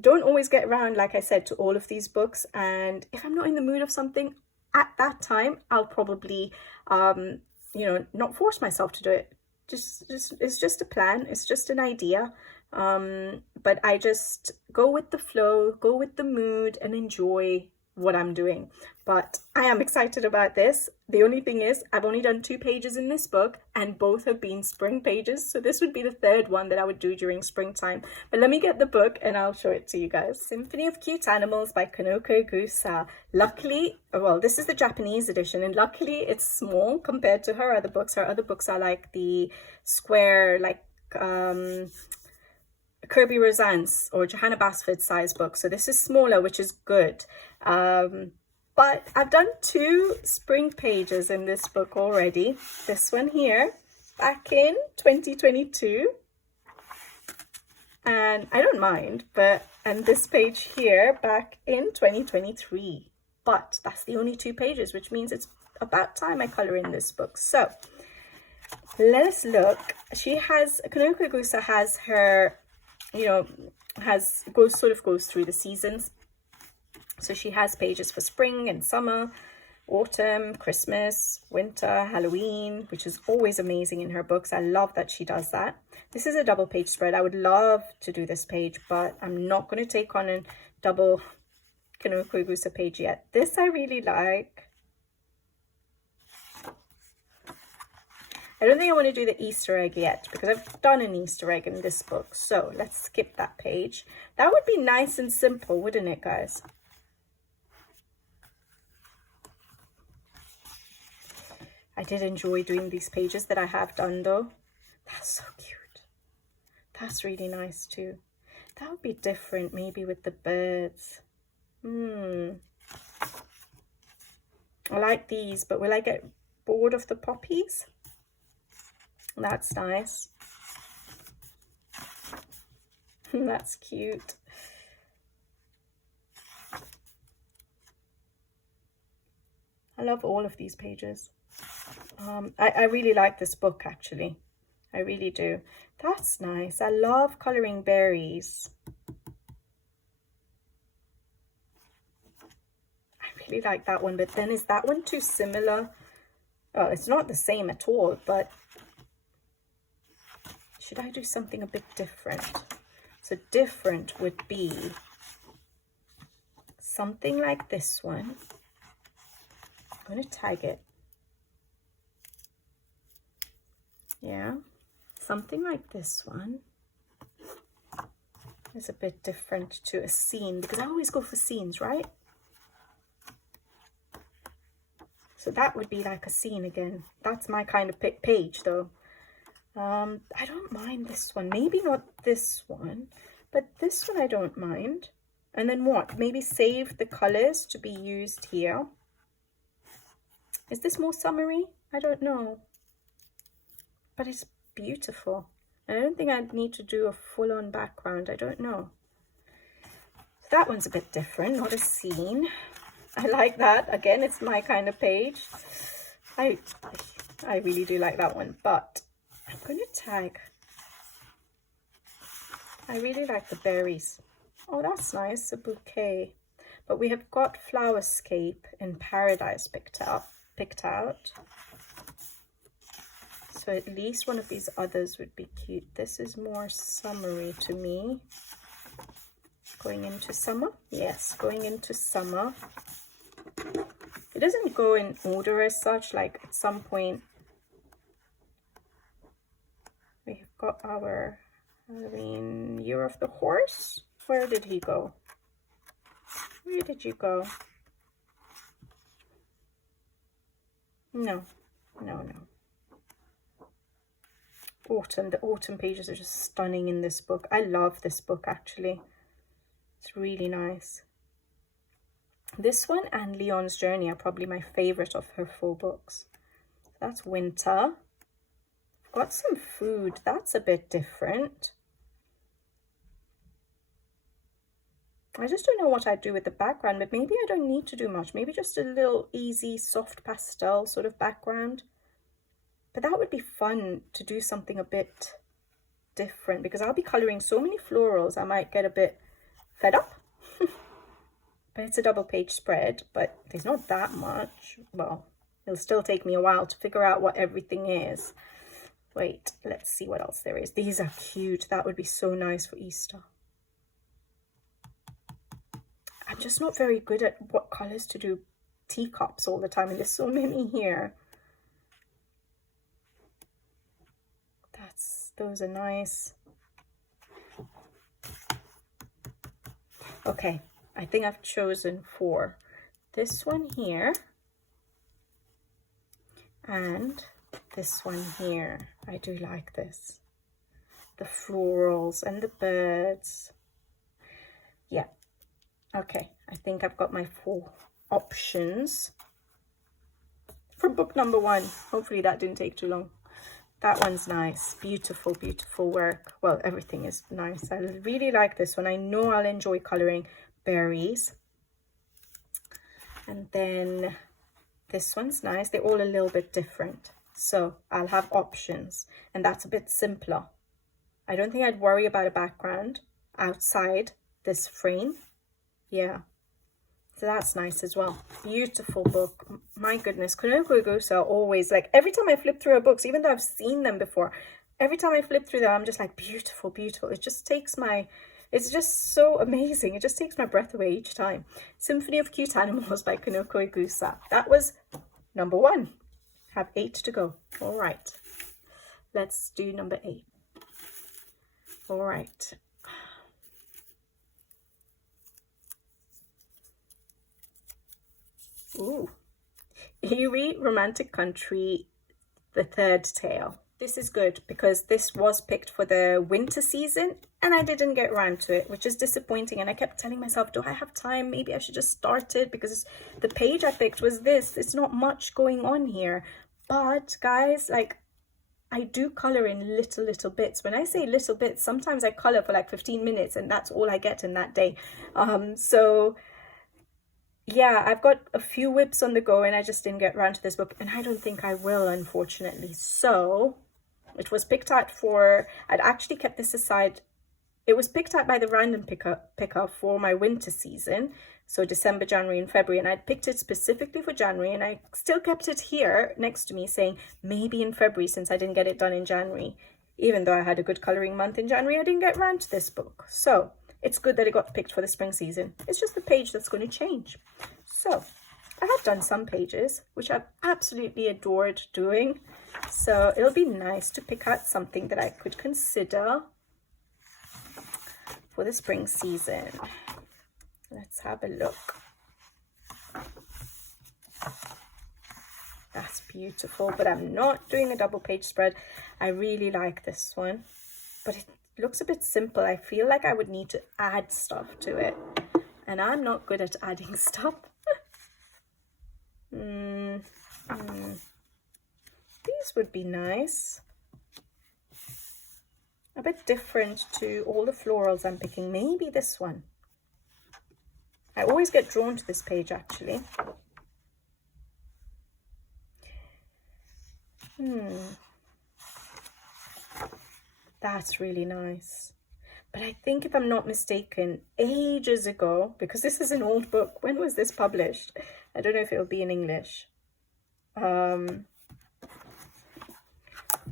don't always get around, like I said, to all of these books. And if I'm not in the mood of something at that time, I'll probably, you know, not force myself to do it. It's just a plan. It's just an idea. But I just go with the flow, go with the mood, and enjoy what I'm doing. But I am excited about this. The only thing is, I've only done 2 pages in this book, and both have been spring pages. So this would be the 3rd one that I would do during springtime. But let me get the book and I'll show it to you guys. Symphony of Cute Animals by Kinoko Igusa. Luckily, well, this is the Japanese edition, and luckily it's small compared to her other books. Her other books are like the square, like Kirby Rosan's or Johanna Basford size book. So this is smaller, which is good. But I've done 2 spring pages in this book already. This one here back in 2022. And I don't mind, and this page here back in 2023. But that's the only 2 pages, which means it's about time I color in this book. So let us look. Kinoko Igusa has her, you know, goes through the seasons. So she has pages for spring and summer, autumn, Christmas, winter, Halloween, which is always amazing in her books. I love that she does that. This is a double page spread. I would love to do this page, but I'm not going to take on a double Kinoko Igusa page yet. This I really like. I don't think I want to do the Easter egg yet, because I've done an Easter egg in this book. So let's skip that page. That would be nice and simple, wouldn't it, guys? I did enjoy doing these pages that I have done, though. That's so cute. That's really nice, too. That would be different, maybe with the birds. I like these, but will I get bored of the poppies? That's nice. That's cute. I love all of these pages. I really like this book, actually. I really do. That's nice. I love coloring berries. I really like that one, but then is that one too similar? Oh, it's not the same at all, but should I do something a bit different? So different would be something like this one. I'm going to tag it. Yeah, something like this one is a bit different to a scene, because I always go for scenes, right? So that would be like a scene again. That's my kind of page though. I don't mind this one. Maybe not this one, but this one I don't mind. And then what? Maybe save the colors to be used here. Is this more summery? I don't know. But it's beautiful. And I don't think I'd need to do a full-on background. I don't know. So that one's a bit different, not a scene. I like that. Again, it's my kind of page. I really do like that one, but I'm going to tag. I really like the berries. Oh, that's nice, a bouquet. But we have got Flowerscape in Paradise picked out. So at least one of these others would be cute. This is more summery to me. Going into summer? Yes, going into summer. It doesn't go in order as such, like at some point we've got our Year of the Horse. Where did he go? Where did you go? No. Autumn. The autumn pages are just stunning in this book. I love this book, actually. It's really nice. This one and Leon's Journey are probably my favorite of her 4 books. That's winter. I've got some food. That's a bit different. I just don't know what I'd do with the background, but maybe I don't need to do much. Maybe just a little easy, soft pastel sort of background. But that would be fun to do something a bit different, because I'll be coloring so many florals, I might get a bit fed up. But it's a double page spread, but there's not that much. Well, it'll still take me a while to figure out what everything is. Wait, let's see what else there is. These are cute. That would be so nice for Easter. I'm just not very good at what colors to do teacups all the time, and there's so many here. Those are nice. Okay, I think I've chosen 4. This one here and this one here. I do like this. The florals and the birds. Yeah. Okay, I think I've got my 4 options for book number 1. Hopefully that didn't take too long. That one's nice. Beautiful, beautiful work. Well, everything is nice. I really like this one. I know I'll enjoy coloring berries. And then this one's nice. They're all a little bit different. So I'll have options. And that's a bit simpler. I don't think I'd worry about a background outside this frame. Yeah. So that's nice as well. Beautiful book. My goodness, Kunoko Gusa always, like, every time I flip through her books, even though I've seen them before, every time I flip through them, I'm just like, beautiful, beautiful. It just takes my, it's just so amazing. It just takes my breath away each time. Symphony of Cute Animals by Kunoko Gusa. That was number 1. Have 8 to go. All right. Let's do number 8. All right. Ooh, Eerie, Romantic Country, the 3rd tale. This is good because this was picked for the winter season and I didn't get around to it, which is disappointing. And I kept telling myself, do I have time? Maybe I should just start it, because the page I picked was this. It's not much going on here. But guys, like, I do color in little bits. When I say little bits, sometimes I color for like 15 minutes and that's all I get in that day. So yeah, I've got a few whips on the go and I just didn't get around to this book, and I don't think I will, unfortunately. So it was picked out for, I'd actually kept this aside. It was picked out by the random picker for my winter season. So December, January and February. And I'd picked it specifically for January, and I still kept it here next to me saying maybe in February, since I didn't get it done in January. Even though I had a good coloring month in January, I didn't get around to this book. So it's good that it got picked for the spring season. It's just the page that's going to change. So I have done some pages, which I've absolutely adored doing. So it'll be nice to pick out something that I could consider for the spring season. Let's have a look. That's beautiful, but I'm not doing a double page spread. I really like this one, but it looks a bit simple. I feel like I would need to add stuff to it, and I'm not good at adding stuff. These would be nice. A bit different to all the florals I'm picking. Maybe this one. I always get drawn to this page, actually. That's really nice. But I think, if I'm not mistaken, ages ago, because this is an old book. When was this published? I don't know if it'll be in English.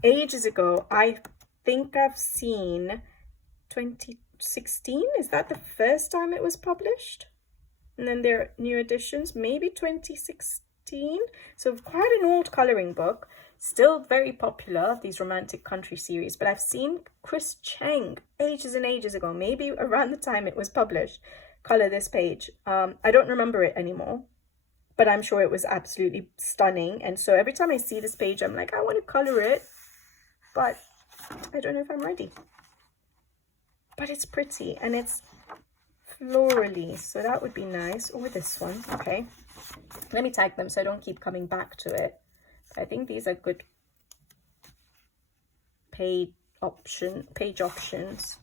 Ages ago, I think I've seen 2016. Is that the first time it was published? And then there are new editions, maybe 2016. So quite an old coloring book, still very popular, these romantic country series. But I've seen Chris Cheng ages and ages ago, maybe around the time it was published, color this page. I don't remember it anymore, but I'm sure it was absolutely stunning. And so every time I see this page, I'm like, I want to color it, but I don't know if I'm ready. But it's pretty and it's florally, so that would be nice. Or this one. Okay, let me tag them so I don't keep coming back to it. I think these are good page options.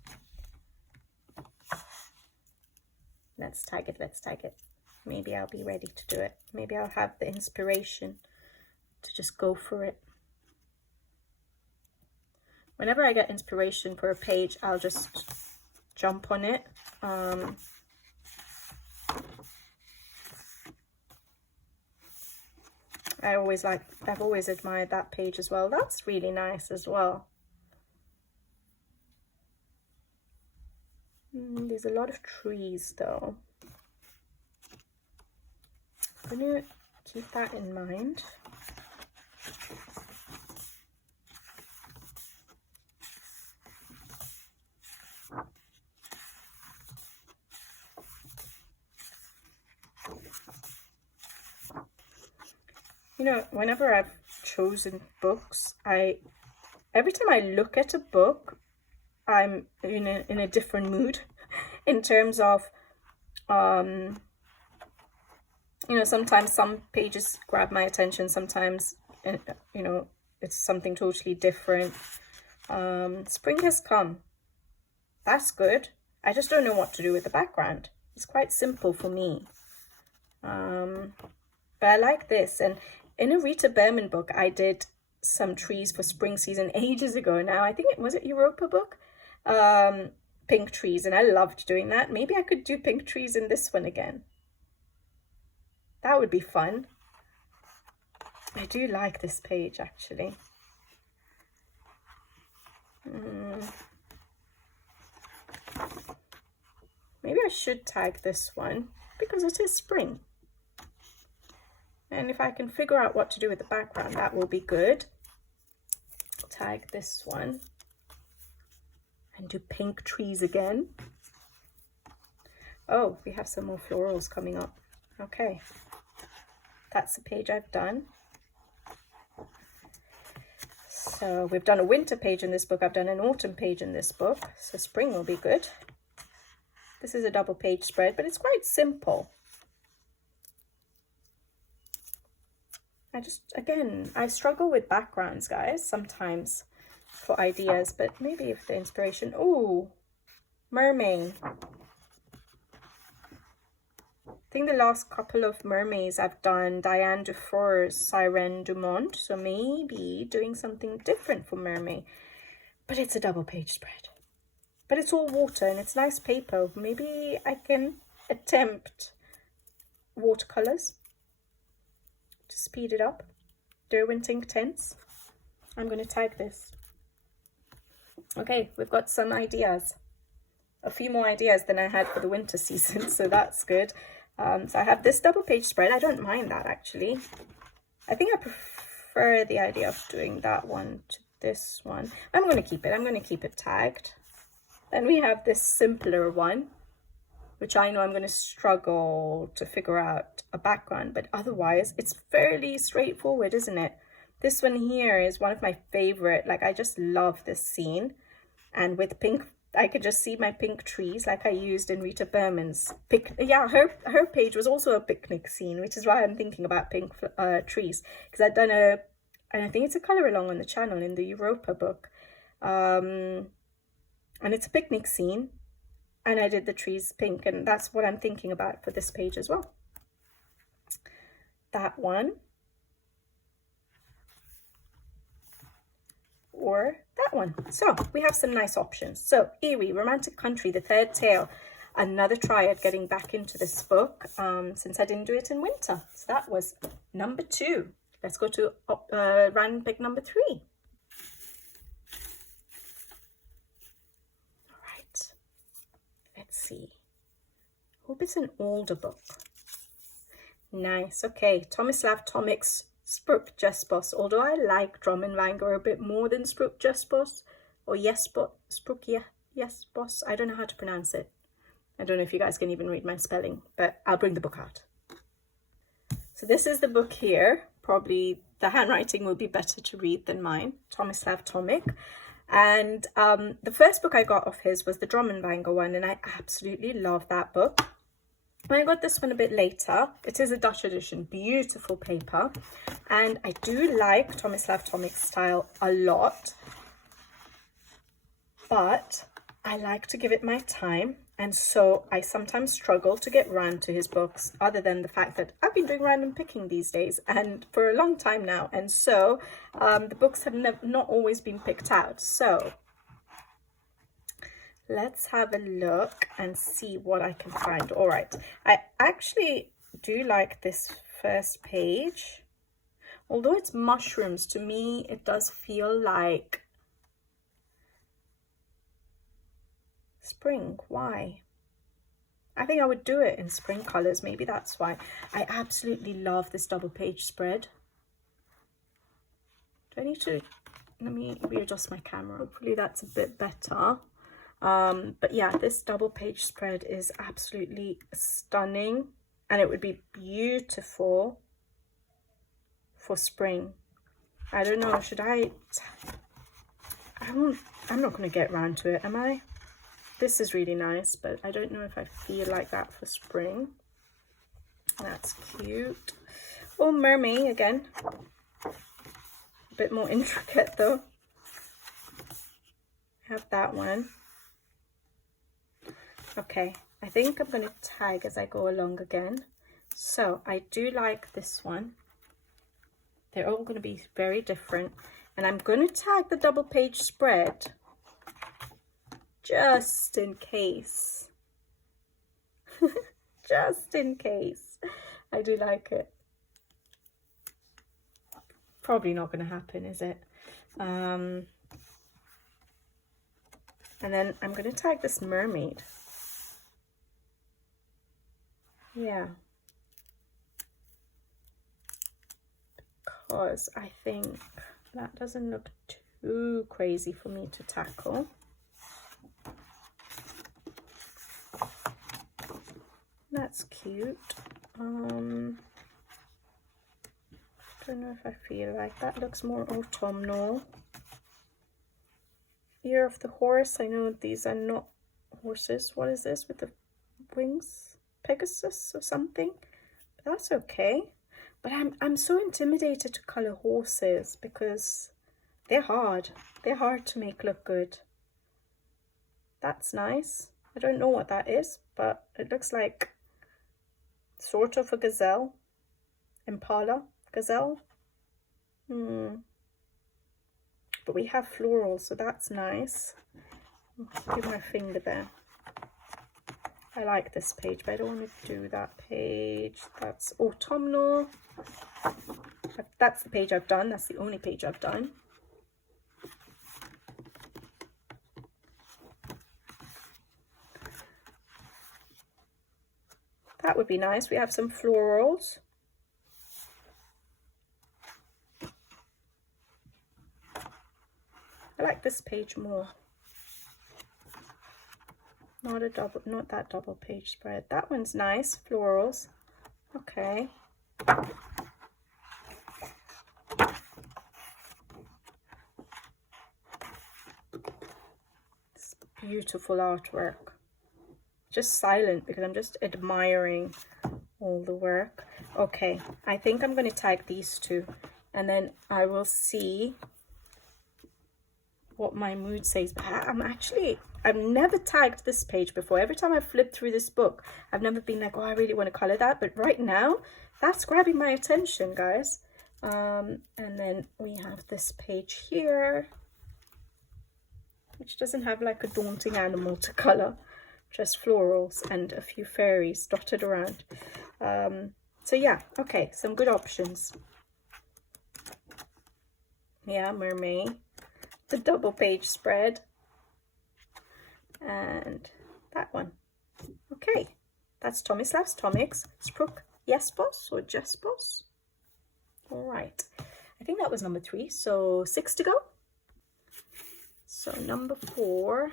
Let's tag it. Maybe I'll be ready to do it. Maybe I'll have the inspiration to just go for it. Whenever I get inspiration for a page, I'll just jump on it. I've always admired that page as well. That's really nice as well. There's a lot of trees though. I'm gonna keep that in mind. You know, whenever I've chosen books, every time I look at a book, I'm in a different mood in terms of, you know, sometimes some pages grab my attention, sometimes, you know, it's something totally different. Spring has come. That's good. I just don't know what to do with the background. It's quite simple for me. But I like this. And in a Rita Berman book, I did some trees for spring season ages ago now. I think it was Europa book, pink trees, and I loved doing that. Maybe I could do pink trees in this one again. That would be fun. I do like this page, actually. Maybe I should tag this one because it is spring. And if I can figure out what to do with the background, that will be good. Tag this one and do pink trees again. Oh, we have some more florals coming up. Okay, that's the page I've done. So we've done a winter page in this book. I've done an autumn page in this book. So spring will be good. This is a double page spread, but it's quite simple. I struggle with backgrounds, guys, sometimes for ideas, but maybe if the inspiration. Oh, mermaid. I think the last couple of mermaids I've done Diane Dufour's Sirène du Monde, so maybe doing something different for mermaid. But it's a double page spread. But it's all water and it's nice paper. Maybe I can attempt watercolors to speed it up. Derwent ink tints. I'm going to tag this. Okay, we've got some ideas. A few more ideas than I had for the winter season, so that's good. So I have this double page spread. I don't mind that, actually. I think I prefer the idea of doing that one to this one. I'm going to keep it. I'm going to keep it tagged. Then we have this simpler one, which I know I'm going to struggle to figure out a background, but otherwise it's fairly straightforward, isn't it? This one here is one of my favorite. Like, I just love this scene. And with pink, I could just see my pink trees like I used in Rita Berman's her page was also a picnic scene, which is why I'm thinking about pink trees, because I'd done and I think it's a color along on the channel in the Europa book, and it's a picnic scene, and I did the trees pink, and that's what I'm thinking about for this page as well. That one, or that one. So we have some nice options. So Eerie, Romantic Country, the third tale, another try at getting back into this book since I didn't do it in winter. So that was number 2. Let's go to random pick number 3. All right, let's see. Hope it's an older book. Nice. Okay, Tomislav Tomic's Spruk Jespos, although I like Drummenwanger a bit more than Spruk Jespos, or Spruk Jespos. I don't know how to pronounce it. I don't know if you guys can even read my spelling, but I'll bring the book out. So this is the book here. Probably the handwriting will be better to read than mine. Tomislav Tomic. And the first book I got of his was the Drummenwanger one, and I absolutely love that book. I got this one a bit later. It is a Dutch edition, beautiful paper, and I do like Tomislav Tomic's style a lot, but I like to give it my time, and so I sometimes struggle to get round to his books, other than the fact that I've been doing random picking these days and for a long time now, and so the books have not always been picked out. So let's have a look and see what I can find. All right, I actually do like this first page. Although it's mushrooms, to me it does feel like spring. Why? I think I would do it in spring colors. Maybe that's why. I absolutely love this double page spread. Do I need to, let me readjust my camera. Hopefully that's a bit better. But yeah, this double page spread is absolutely stunning, and it would be beautiful for spring. I don't know, should I'm not going to get around to it, am I? This is really nice, but I don't know if I feel like that for spring. That's cute. Oh, mermaid again. A bit more intricate though. Have that one. Okay, I think I'm going to tag as I go along again. So I do like this one. They're all going to be very different. And I'm going to tag the double page spread just in case. Just in case. I do like it. Probably not going to happen, is it? And then I'm going to tag this mermaid. Yeah, because I think that doesn't look too crazy for me to tackle. That's cute. Don't know if I feel like that. Looks more autumnal. Ear of the horse. I know these are not horses. What is this with the wings? Pegasus or something, but that's okay. But I'm so intimidated to color horses because they're hard. They're hard to make look good. That's nice. I don't know what that is, but it looks like sort of a gazelle. Impala gazelle. But we have floral, so that's nice. Give my finger there. I like this page, but I don't want to do that page. That's autumnal. That's the page I've done. That's the only page I've done. That would be nice. We have some florals. I like this page more. Not that double page spread. That one's nice. Florals. Okay. It's beautiful artwork. Just silent because I'm just admiring all the work. Okay, I think I'm going to tag these two and then I will see what my mood says. But I've never tagged this page before. Every time I flip through this book, I've never been like, oh, I really want to color that. But right now, that's grabbing my attention, guys. And then we have this page here, which doesn't have like a daunting animal to color. Just florals and a few fairies dotted around. So yeah, okay, some good options. Yeah, mermaid, the double page spread, and that one. Okay, that's Tomislav's Tomics, Spruk Jespos or Jespos. All right, I think that was number 3, so 6 to go. So number 4.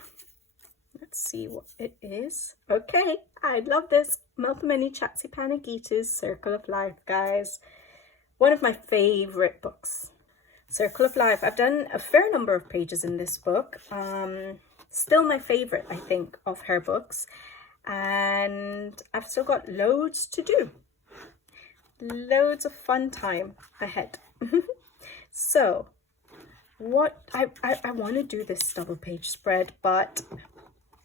Let's see what it is. Okay, I love this. Melpomene Chatsipanagita's Circle of Life, guys. One of my favorite books. Circle of Life. I've done a fair number of pages in this book. Still my favorite, I think, of her books. And I've still got loads to do. Loads of fun time ahead. So, what I want to do this double page spread, but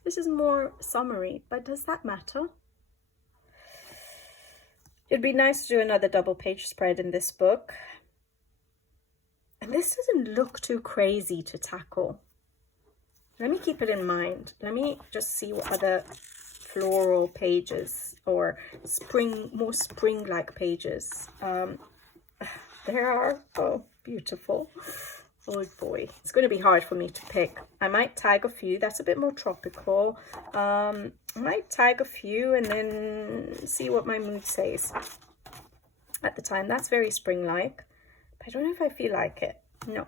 this is more summary, but does that matter? It'd be nice to do another double page spread in this book. And this doesn't look too crazy to tackle. Let me keep it in mind. Let me just see what other floral pages or more spring-like pages there are. Oh, beautiful. Oh boy, it's going to be hard for me to pick. I might tag a few. That's a bit more tropical. I might tag a few and then see what my mood says at the time. That's very spring-like. But I don't know if I feel like it. No.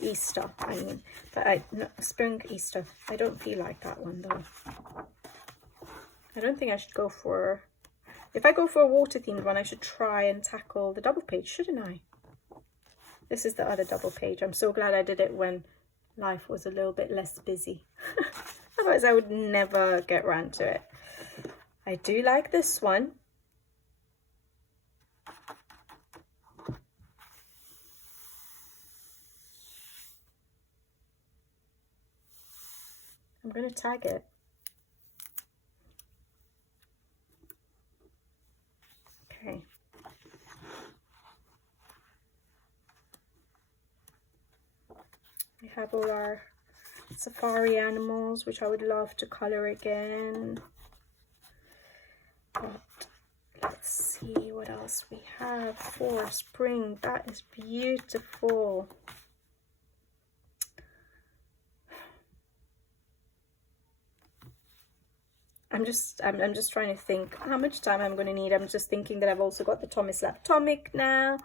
Easter, I mean. But no, spring, Easter. I don't feel like that one though. I don't think I should go for... If I go for a water-themed one, I should try and tackle the double page, shouldn't I? This is the other double page. I'm so glad I did it when life was a little bit less busy. Otherwise, I would never get around to it. I do like this one. I'm going to tag it. Okay. We have all our safari animals, which I would love to color again. But let's see what else we have for spring. That is beautiful. I'm just trying to think how much time I'm going to need. I'm just thinking that I've also got the Tomislav Tomic now.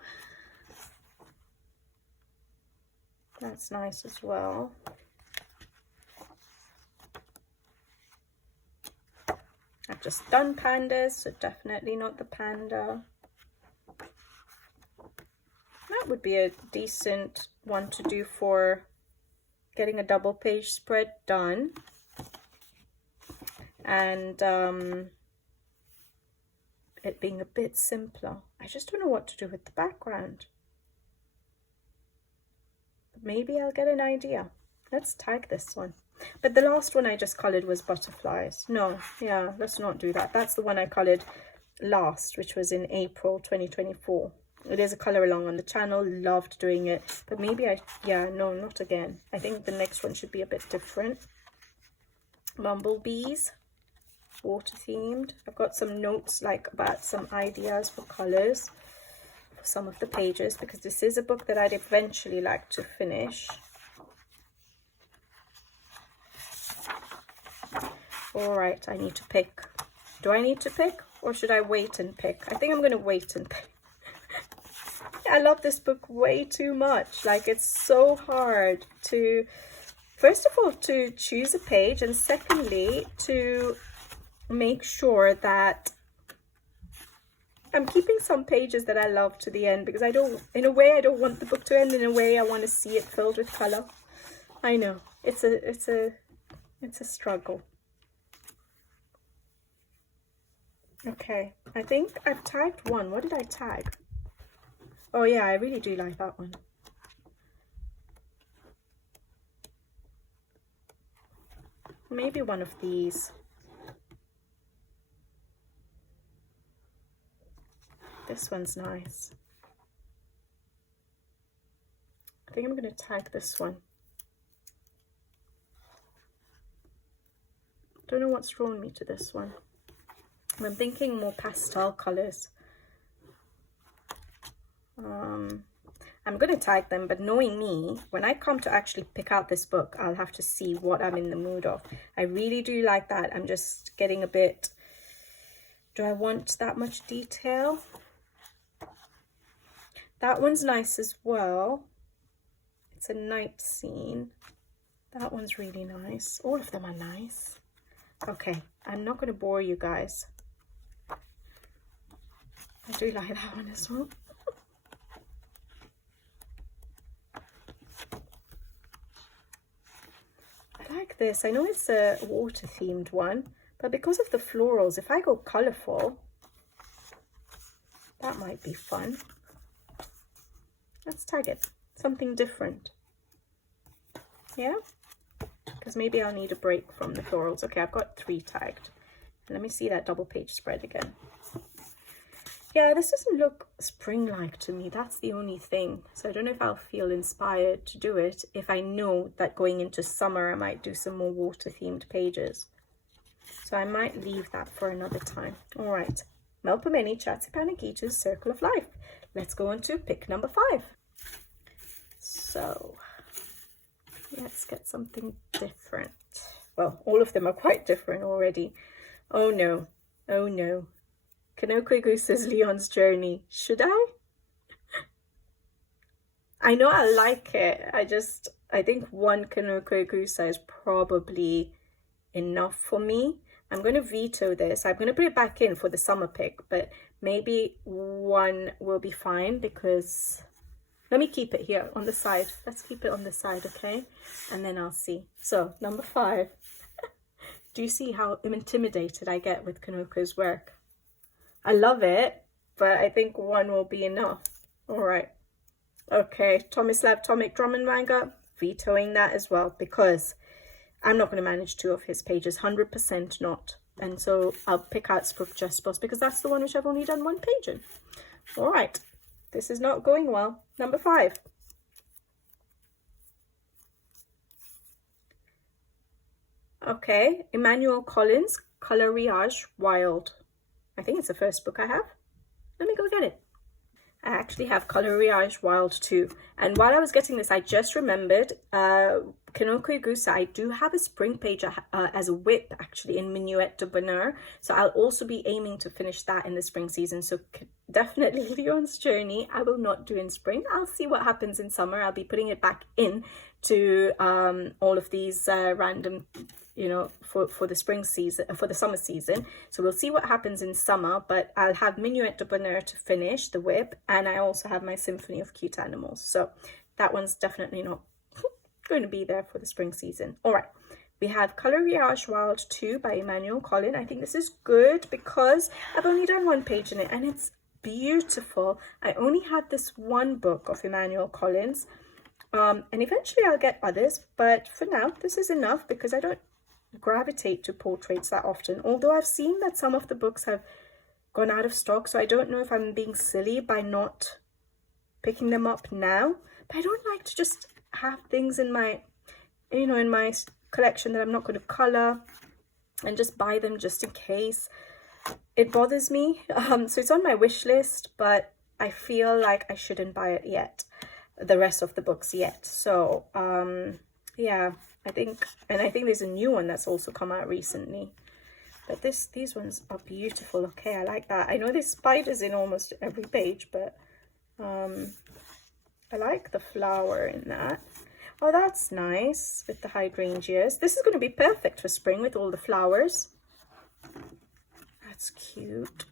That's nice as well. I've just done pandas, so definitely not the panda. That would be a decent one to do for getting a double page spread done. And it being a bit simpler. I just don't know what to do with the background. But maybe I'll get an idea. Let's tag this one. But the last one I just coloured was butterflies. No, yeah, let's not do that. That's the one I coloured last, which was in April 2024. It is a colour along on the channel. Loved doing it. But maybe no, not again. I think the next one should be a bit different. Bumblebees, water themed. I've got some notes like about some ideas for colours for some of the pages, because this is a book that I'd eventually like to finish. All right, I need to pick. Do I need to pick, or should I wait and pick? I think I'm going to wait and pick. I love this book way too much. Like, it's so hard to, first of all, to choose a page, and secondly, to make sure that I'm keeping some pages that I love to the end, because I don't, in a way, I don't want the book to end. In a way, I want to see it filled with color. I know it's a struggle. Okay, I think I've tagged one. What did I tag? Oh yeah, I really do like that one. Maybe one of these. This one's nice. I think I'm going to tag this one. Don't know what's drawn me to this one. I'm thinking more pastel colors. I'm going to tag them, but knowing me, when I come to actually pick out this book, I'll have to see what I'm in the mood of. I really do like that. I'm just getting a bit, do I want that much detail? That one's nice as well. It's a night scene. That one's really nice. All of them are nice. Okay, I'm not going to bore you guys. I do like that one as well. I like this. I know it's a water themed one, but because of the florals, if I go colourful, that might be fun. Let's tag it. Something different. Yeah? Because maybe I'll need a break from the florals. Okay, I've got 3 tagged. Let me see that double page spread again. Yeah, this doesn't look spring-like to me. That's the only thing. So I don't know if I'll feel inspired to do it if I know that going into summer I might do some more water-themed pages. So I might leave that for another time. All right. Melpomene Chatipaniki's Circle of Life. Let's go on to pick number 5. So let's get something different. Well, all of them are quite different already. Oh no. Oh no. Kanoko Goose's Leon's Journey. Should I? I know I like it. I think one Kanoko Goose is probably enough for me. I'm going to veto this. I'm going to put it back in for the summer pick, but maybe one will be fine, because let me keep it here on the side. Let's keep it on the side, okay? And then I'll see. So, number 5. Do you see how intimidated I get with Kanoko's work? I love it, but I think one will be enough. All right. Okay, Tomislav Tomic Drummond manga, vetoing that as well, because I'm not going to manage 2 of his pages, 100% not. And so I'll pick out Spook Just Boss, because that's the one which I've only done 1 page in. All right. This is not going well. Number 5. Okay, Emmanuel Collins, Colorage Wild. I think it's the first book I have. Let me go get it. I actually have Colorage Wild too. And while I was getting this, I just remembered Kanoko Gusa. I do have a spring page as a whip actually in Minuet de Bonheur. So I'll also be aiming to finish that in the spring season. So definitely Leon's Journey I will not do in spring. I'll see what happens in summer. I'll be putting it back in to all of these random, you know, for the spring season, for the summer season. So we'll see what happens in summer, but I'll have Minuet de Bonheur to finish, the whip, and I also have my Symphony of Cute Animals. So that one's definitely not going to be there for the spring season. All right, We have Colorage Wild 2 by Emmanuel Collin. I think this is good because I've only done one page in it and it's beautiful. I only had this one book of Emmanuel Collin's, and eventually I'll get others, but for now this is enough because I don't gravitate to portraits that often, although I've seen that some of the books have gone out of stock, so I don't know if I'm being silly by not picking them up now. But I don't like to just have things in my, you know, in my collection that I'm not going to color and just buy them just in case. It bothers me. So it's on my wish list, but I feel like I shouldn't buy it yet, the rest of the books yet. So yeah, I think there's a new one that's also come out recently, but these ones are beautiful. Okay, I like that. I know there's spiders in almost every page, but I like the flower in that. Oh, that's nice with the hydrangeas. This is going to be perfect for spring with all the flowers. That's cute.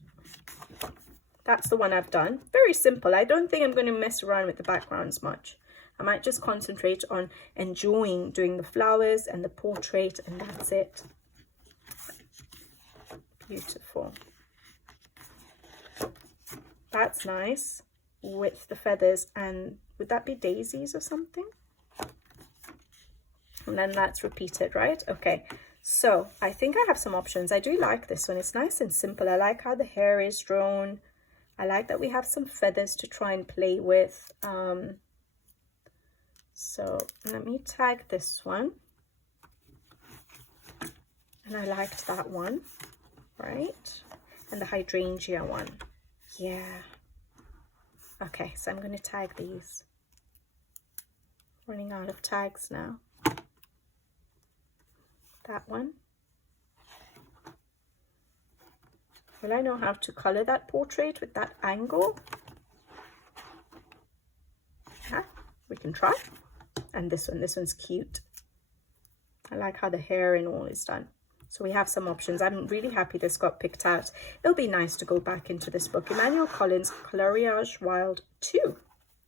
That's the one I've done. Very simple. I don't think I'm going to mess around with the backgrounds much. I might just concentrate on enjoying doing the flowers and the portrait, and that's it. Beautiful. That's nice with the feathers, and would that be daisies or something? And then that's repeated, right? Okay, so I think I have some options. I do like this one. It's nice and simple. I like how the hair is drawn. I like that we have some feathers to try and play with. So let me tag this one. And I liked that one, right? And the hydrangea one. Yeah. Okay, so I'm going to tag these. Running out of tags now. That one. Will I know how to color that portrait with that angle? Yeah, we can try. And this one's cute. I like how the hair and all is done. So we have some options. I'm really happy this got picked out. It'll be nice to go back into this book. Emmanuel Collin's Colorage Wild 2.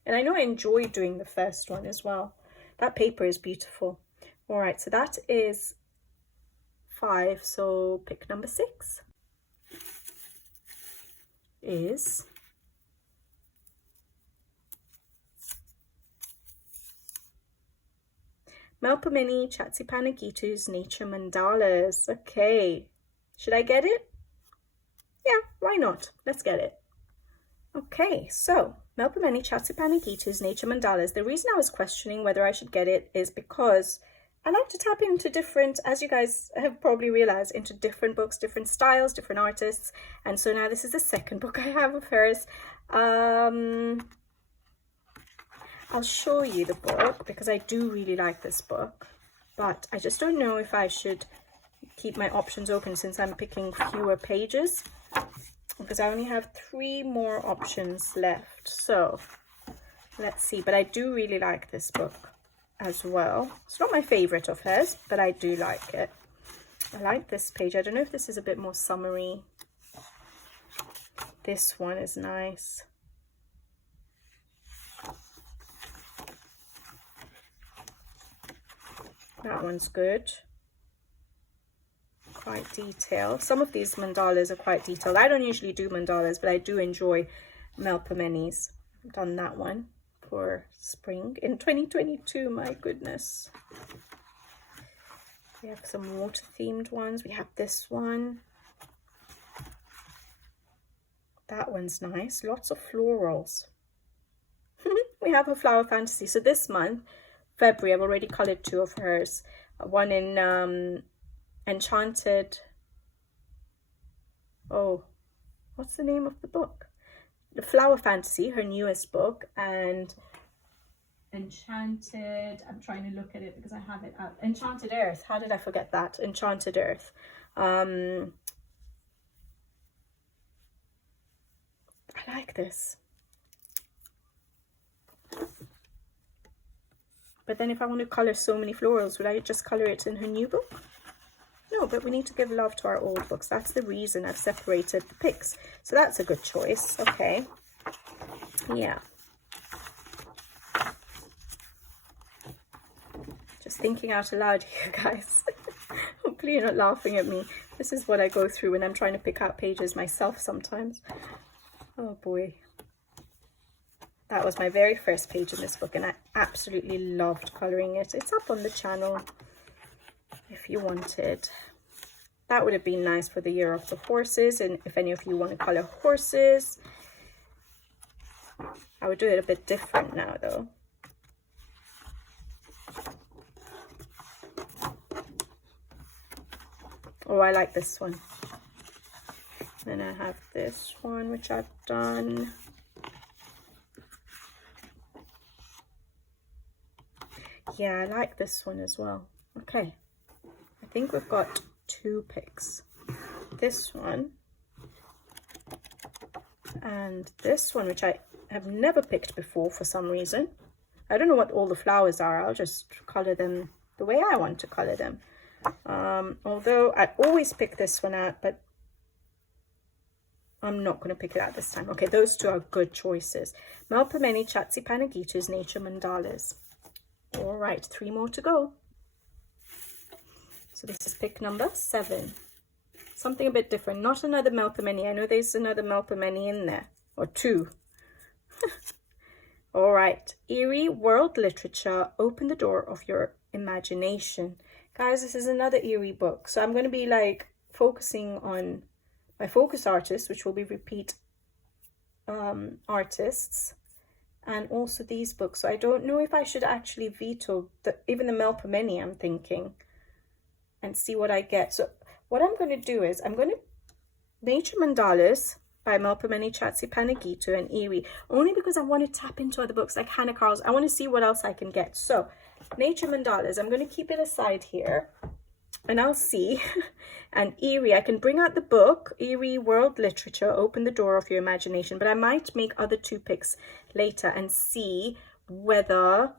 And I know I enjoyed doing the first one as well. That paper is beautiful. All right, so that is 5. So pick number 6 is Melpomene Chatsipanagitu's Nature Mandalas. Okay, should I get it? Yeah, why not? Let's get it. Okay, so Melpomene Chatsipanagitu's Nature Mandalas. The reason I was questioning whether I should get it is because I like to tap into different, as you guys have probably realized, into different books, different styles, different artists. And so now this is the second book I have of hers. I'll show you the book because I do really like this book, but I just don't know if I should keep my options open since I'm picking fewer pages, because I only have 3 more options left. So let's see, but I do really like this book as well. It's not my favorite of hers, but I do like it. I like this page. I don't know if this is a bit more summery. This one is nice. That one's good. Quite detailed. Some of these mandalas are quite detailed. I don't usually do mandalas, but I do enjoy Melpomene's. I've done that one for spring in 2022. My goodness. We have some water themed ones. We have this one. That one's nice. Lots of florals. We have a flower fantasy. So this month, February, I've already colored 2 of hers. One in Enchanted. Oh, what's the name of the book? The Flower Fantasy, her newest book, and Enchanted. I'm trying to look at it because I have it up. Enchanted Earth. How did I forget that? Enchanted Earth. I like this. But then if I want to color so many florals, would I just color it in her new book? No, but we need to give love to our old books. That's the reason I've separated the picks. So that's a good choice. Okay. Yeah. Just thinking out aloud here, guys. Hopefully you're not laughing at me. This is what I go through when I'm trying to pick out pages myself sometimes. Oh boy. That was my very first page in this book, and I absolutely loved colouring it. It's up on the channel if you wanted. That would have been nice for the year of the horses, and if any of you want to colour horses. I would do it a bit different now though. Oh, I like this one. Then I have this one, which I've done. Yeah, I like this one as well. Okay, I think we've got 2 picks. This one and this one, which I have never picked before for some reason. I don't know what all the flowers are. I'll just colour them the way I want to colour them. Although I always pick this one out, but I'm not going to pick it out this time. Okay, those 2 are good choices. Melpomene, Chatsi Panagitus, Nature Mandalas. All right, 3 more to go. So this is pick number 7. Something a bit different. Not another Melpomene. I know there's another Melpomene in there, or 2. All right, Eerie World Literature. Open the door of your imagination. Guys, this is another Eerie book. So I'm going to be like focusing on my focus artists, which will be repeat artists, and also these books. So I don't know if I should actually veto even the Melpomene, I'm thinking, and see what I get. So what I'm going to do is I'm going to Nature Mandalas by Melpomene, Chatsi Panagitu, and Eerie, only because I want to tap into other books like Hannah Carl's. I want to see what else I can get. So Nature Mandalas, I'm going to keep it aside here, and I'll see. And Eerie, I can bring out the book, Eerie World Literature, Open the Door of Your Imagination, but I might make other 2 picks later and see whether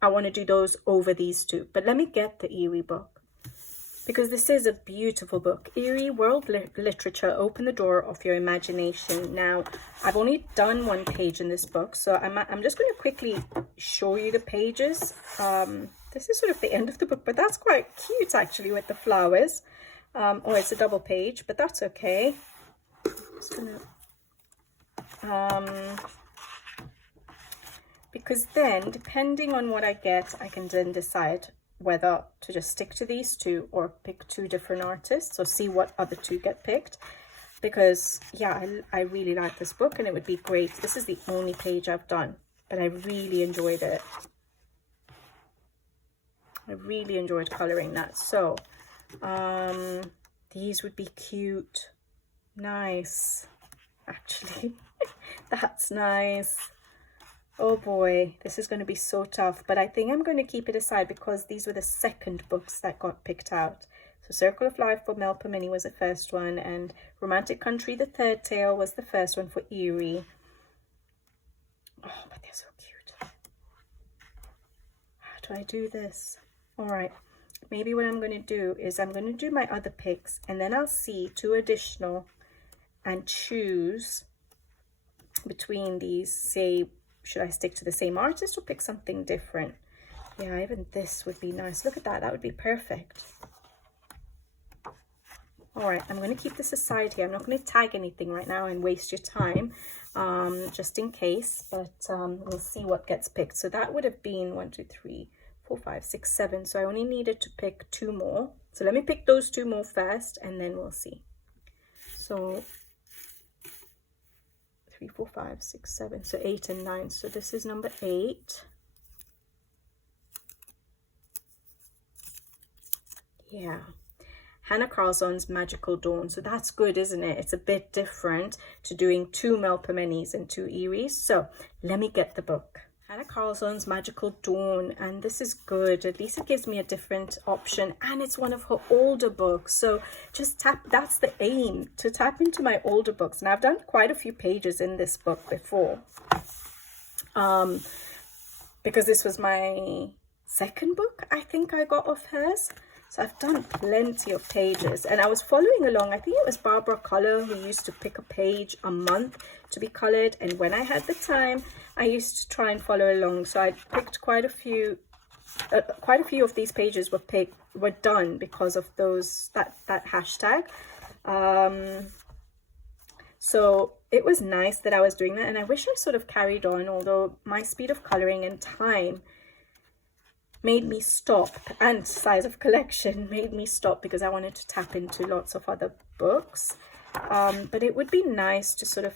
I want to do those over these 2. But let me get the Eerie book, because this is a beautiful book. Eerie World Literature, Open the Door of Your Imagination. Now, I've only done 1 page in this book, so I'm just going to quickly show you the pages. This is sort of the end of the book, but that's quite cute actually with the flowers. Oh, it's a double page, but that's okay. Just gonna, because then, depending on what I get, I can then decide whether to just stick to these 2 or pick 2 different artists, or see what other 2 get picked. Because yeah, I really like this book, and it would be great. This is the only page I've done, but I really enjoyed it. I really enjoyed colouring that. So these would be cute. Nice, actually. That's nice. Oh boy, this is going to be so tough, but I think I'm going to keep it aside because these were the second books that got picked out. So Circle of Life for Melpomene was the first one, and Romantic Country, the third tale, was the first one for Eerie. Oh, but they're so cute. How do I do this? All right, maybe what I'm going to do is I'm going to do my other picks, and then I'll see 2 additional and choose between these. Say, should I stick to the same artist or pick something different? Yeah, even this would be nice. Look at that. That would be perfect. All right, I'm going to keep this aside here. I'm not going to tag anything right now and waste your time, just in case. But we'll see what gets picked. So that would have been 1, 2, 3, 4, 5, 6, 7. So I only needed to pick 2 more. So let me pick those 2 more first, and then we'll see. So 3, 4, 5, 6, 7. So 8 and 9. So this is number 8. Yeah. Hannah Carlson's Magical Dawn. So that's good, isn't it? It's a bit different to doing 2 Melpomenes and 2 Eerie's. So let me get the book. Hannah Carlson's Magical Dawn, and this is good. At least it gives me a different option, and it's one of her older books. So just that's the aim, to tap into my older books. And I've done quite a few pages in this book before, because this was my second book I think I got of hers. So I've done plenty of pages, and I was following along. I think it was Barbara Color who used to pick a page a month to be colored, and when I had the time, I used to try and follow along. So I picked quite a few quite a few of these pages were done because of that hashtag. So it was nice that I was doing that, and I wish I sort of carried on, although my speed of coloring and time made me stop, and size of collection made me stop, because I wanted to tap into lots of other books. But it would be nice to sort of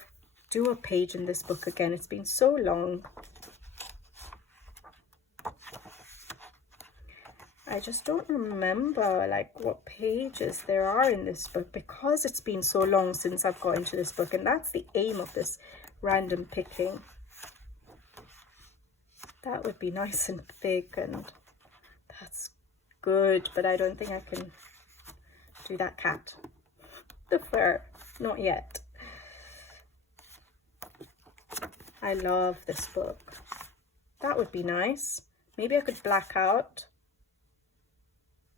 do a page in this book again. It's been so long. I just don't remember like what pages there are in this book, because it's been so long since I've got into this book, and that's the aim of this random picking. That would be nice and big, and that's good, but I don't think I can do that cat. The fur, not yet. I love this book. That would be nice. Maybe I could black out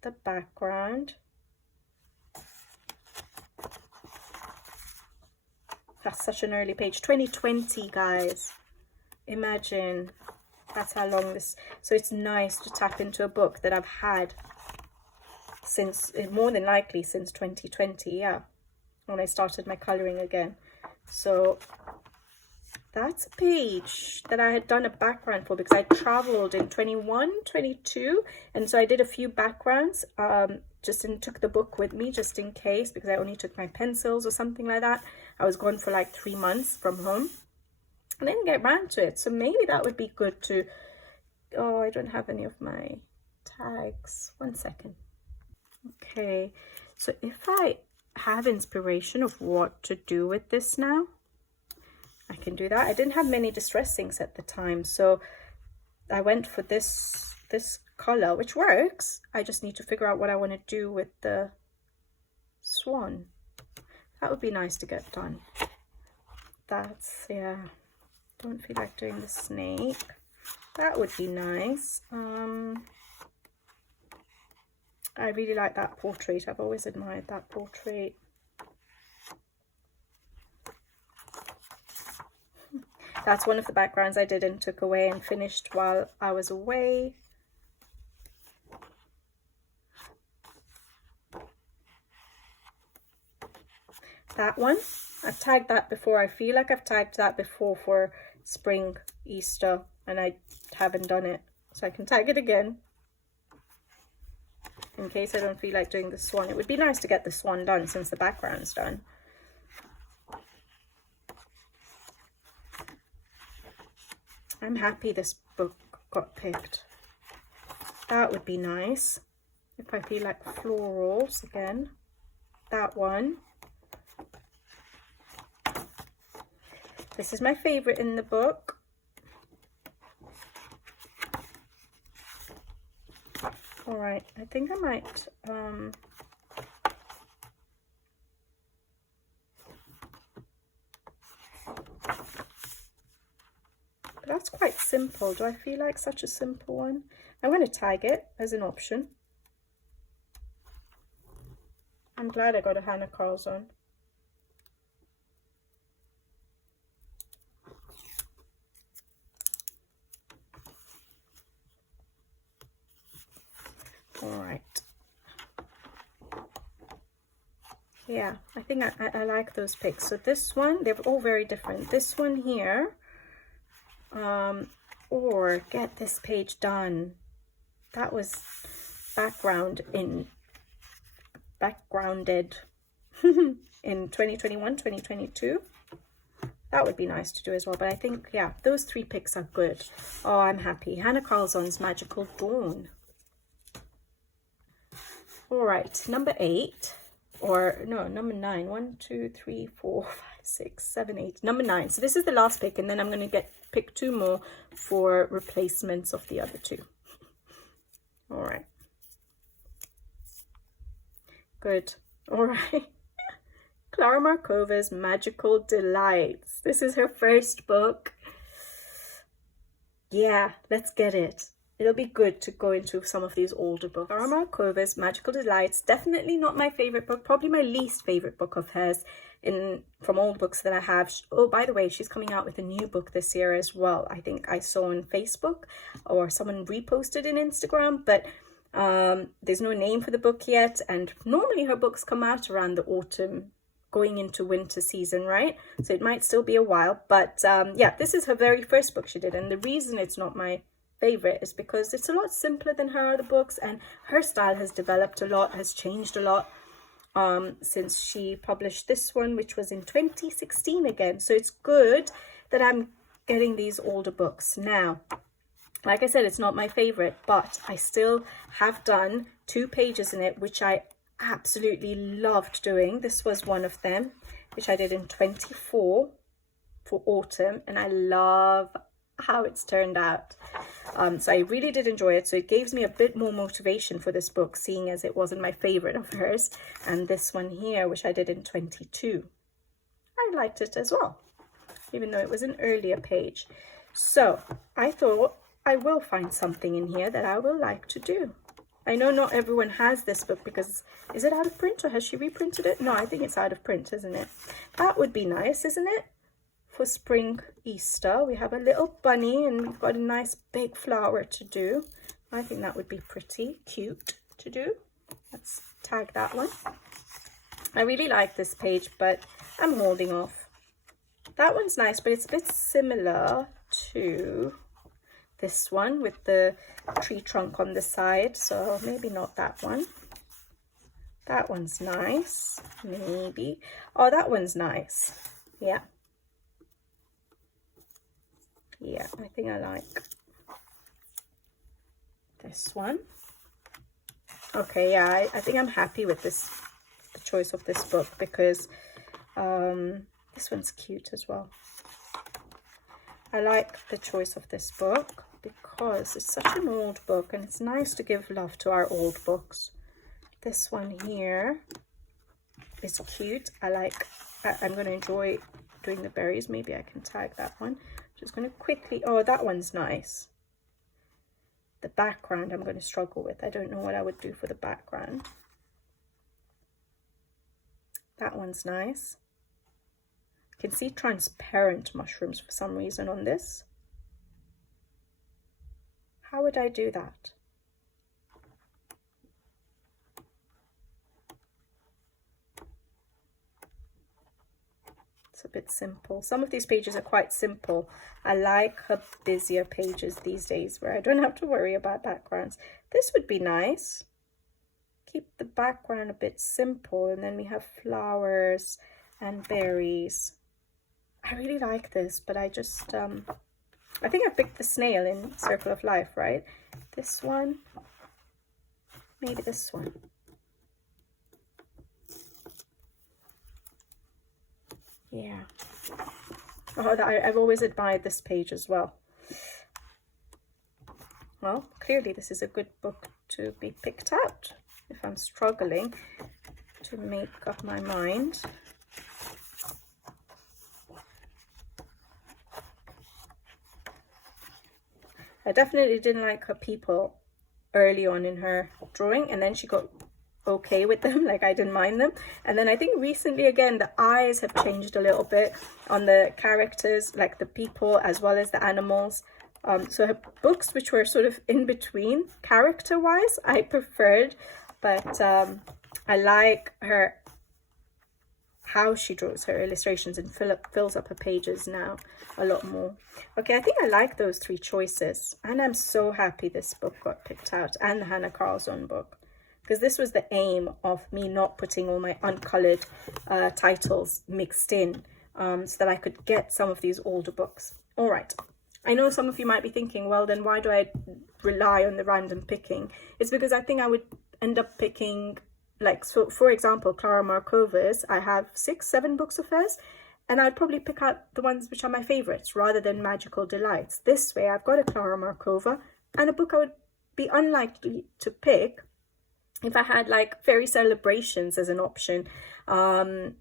the background. That's such an early page. 2020, guys. Imagine. That's how long this... So it's nice to tap into a book that I've had since, more than likely, since 2020, yeah, when I started my colouring again. So that's a page that I had done a background for, because I travelled in 21, 22, and so I did a few backgrounds, took the book with me just in case, because I only took my pencils or something like that. I was gone for like 3 months from home, and I didn't get around to it, so maybe that would be good to... Oh, I don't have any of my tags. 1 second. Okay, so if I have inspiration of what to do with this now, I can do that. I didn't have many distress inks at the time, so I went for this color, which works. I just need to figure out what I want to do with the swan. That would be nice to get done. That's, yeah, don't feel like doing the snake. That would be nice. I really like that portrait. I've always admired that portrait. That's one of the backgrounds I did and took away and finished while I was away. That one, I've tagged that before. I feel like I've tagged that before for spring, Easter, and I haven't done it. So I can tag it again in case I don't feel like doing the swan. It would be nice to get the swan done since the background's done. I'm happy this book got picked. That would be nice. If I feel like florals again. That one. This is my favorite in the book. All right, I think I might but that's quite simple. Do I feel like such a simple one? I'm going to tag it as an option. I'm glad I got a Hannah Carlson. All right. Yeah, I think I like those picks. So this one, they're all very different. This one here, or get this page done. That was backgrounded in 2021, 2022. That would be nice to do as well. But I think, yeah, those 3 picks are good. Oh, I'm happy. Hannah Carlson's Magical Dawn. All right, number 8, or no, number 9. 1, 2, 3, 4, 5, 6, 7, 8. Number 9. So this is the last pick, and then I'm going to pick 2 more for replacements of the other 2. All right. Good. All right. Clara Markova's Magical Delights. This is her first book. Yeah, let's get it. it'll be good to go into some of these older books. Clara Markova's Magical Delights, definitely not my favorite book, probably my least favorite book of hers from all the books that I have. Oh, by the way, she's coming out with a new book this year as well. I think I saw on Facebook, or someone reposted in Instagram, but there's no name for the book yet. And normally her books come out around the autumn, going into winter season, right? So it might still be a while, but yeah, this is her very first book she did, and the reason it's not my favorite is because it's a lot simpler than her other books, and her style has developed a lot, has changed a lot since she published this one, which was in 2016 again. So it's good that I'm getting these older books now. Like I said, it's not my favorite, but I still have done 2 pages in it, which I absolutely loved doing. This was one of them, which I did in 24 for autumn, and I love how it's turned out. So I really did enjoy it. So it gives me a bit more motivation for this book, seeing as it wasn't my favorite of hers. And this one here, which I did in 22, I liked it as well, even though it was an earlier page. So I thought I will find something in here that I will like to do. I know not everyone has this book, because is it out of print, or has she reprinted it? No, I think it's out of print, isn't it? That would be nice, isn't it? For spring Easter, we have a little bunny, and we've got a nice big flower to do. I think that would be pretty cute to do. Let's tag that one. I really like this page, but I'm holding off. That one's nice, but it's a bit similar to this one with the tree trunk on the side, so maybe not that one. That one's nice, maybe. Oh, that one's nice. Yeah, I think I like this one. Okay, yeah, I think I'm happy with the choice of this book, because this one's cute as well. I like the choice of this book because it's such an old book, and it's nice to give love to our old books. This one here is cute. I'm going to enjoy doing the berries. Maybe I can tag that one. Just going to quickly, oh, that one's nice. The background I'm going to struggle with. I don't know what I would do for the background. That one's nice. You can see transparent mushrooms for some reason on this. How would I do that? It's a bit simple. Some of these pages are quite simple. I like her busier pages these days where I don't have to worry about backgrounds. This would be nice. Keep the background a bit simple, and then we have flowers and berries. I really like this, but I just I think I picked the snail in Circle of Life, right? This one, maybe this one. Yeah. Oh, I've always admired this page as well. Well, clearly this is a good book to be picked out if I'm struggling to make up my mind. I definitely didn't like her people early on in her drawing, and then she got okay with them, like I didn't mind them. And then I think recently again the eyes have changed a little bit on the characters, like the people as well as the animals. So her books, which were sort of in between character wise, I preferred, but I like her how she draws her illustrations and fills up her pages now a lot more. Okay, I think I like those 3 choices, and I'm so happy this book got picked out, and the Hannah Carlson book, because this was the aim of me not putting all my uncolored titles mixed in, so that I could get some of these older books. All right, I know some of you might be thinking, well, then why do I rely on the random picking? It's because I think I would end up picking, like, so for example, Clara Markova's, I have 6, 7 books of hers, and I'd probably pick out the ones which are my favorites rather than Magical Delights. This way, I've got a Clara Markova and a book I would be unlikely to pick if I had like Fairy Celebrations as an option. I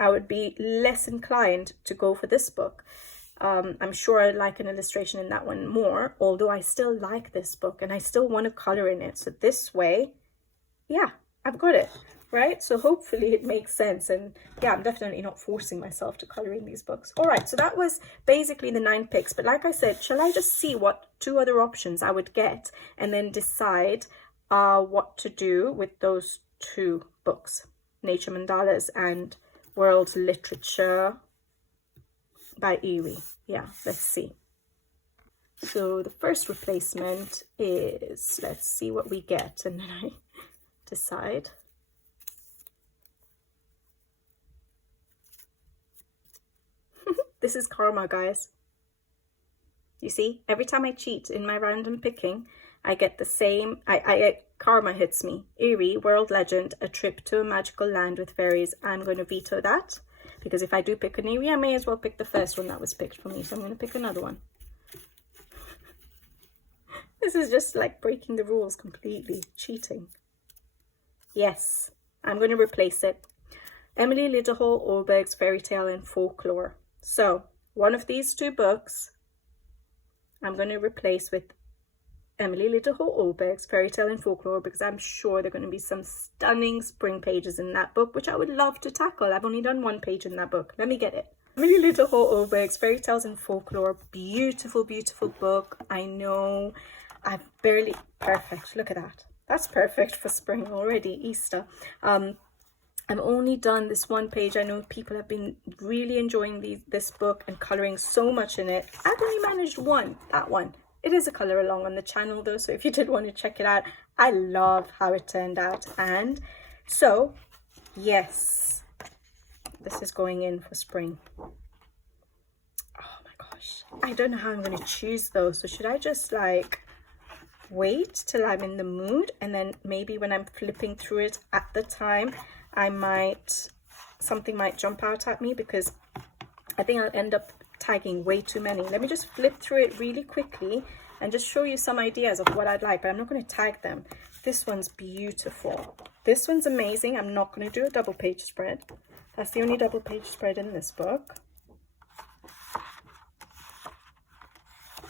would be less inclined to go for this book. I'm sure I like an illustration in that one more, although I still like this book and I still want to color in it. So this way, yeah, I've got it, right? So hopefully it makes sense. And yeah, I'm definitely not forcing myself to color in these books. All right, so that was basically the 9 picks. But like I said, shall I just see what 2 other options I would get and then decide what to do with those 2 books, Nature Mandalas and World Literature by Eerie. Yeah, let's see. So the first replacement is, let's see what we get, and then I decide. This is karma, guys. You see, every time I cheat in my random picking, I get the same, karma hits me. Eerie, World Legend, a trip to a magical land with fairies. I'm going to veto that, because if I do pick an Eerie, I may as well pick the first one that was picked for me. So I'm going to pick another one. This is just like breaking the rules completely, cheating. Yes, I'm going to replace it. Emily Liddell Oberg's Fairy Tale and Folklore. So one of these 2 books I'm going to replace with Emily Liddell Oberg's Fairy Tale and Folklore, because I'm sure there are going to be some stunning spring pages in that book, which I would love to tackle. I've only done 1 page in that book. Let me get it. Emily Liddell Oberg's Fairy Tales and Folklore. Beautiful, beautiful book. I know I've barely... Perfect. Look at that. That's perfect for spring already, Easter. I've only done this 1 page. I know people have been really enjoying this book and colouring so much in it. I've only managed that one. It is a colour along on the channel though, so if you did want to check it out, I love how it turned out. And so, yes, this is going in for spring. Oh my gosh, I don't know how I'm going to choose those. So should I just like wait till I'm in the mood, and then maybe when I'm flipping through it at the time, something might jump out at me, because I think I'll end up tagging way too many. Let me just flip through it really quickly and just show you some ideas of what I'd like, but I'm not going to tag them. This one's beautiful. This one's amazing. I'm not going to do a double page spread. That's the only double page spread in this book.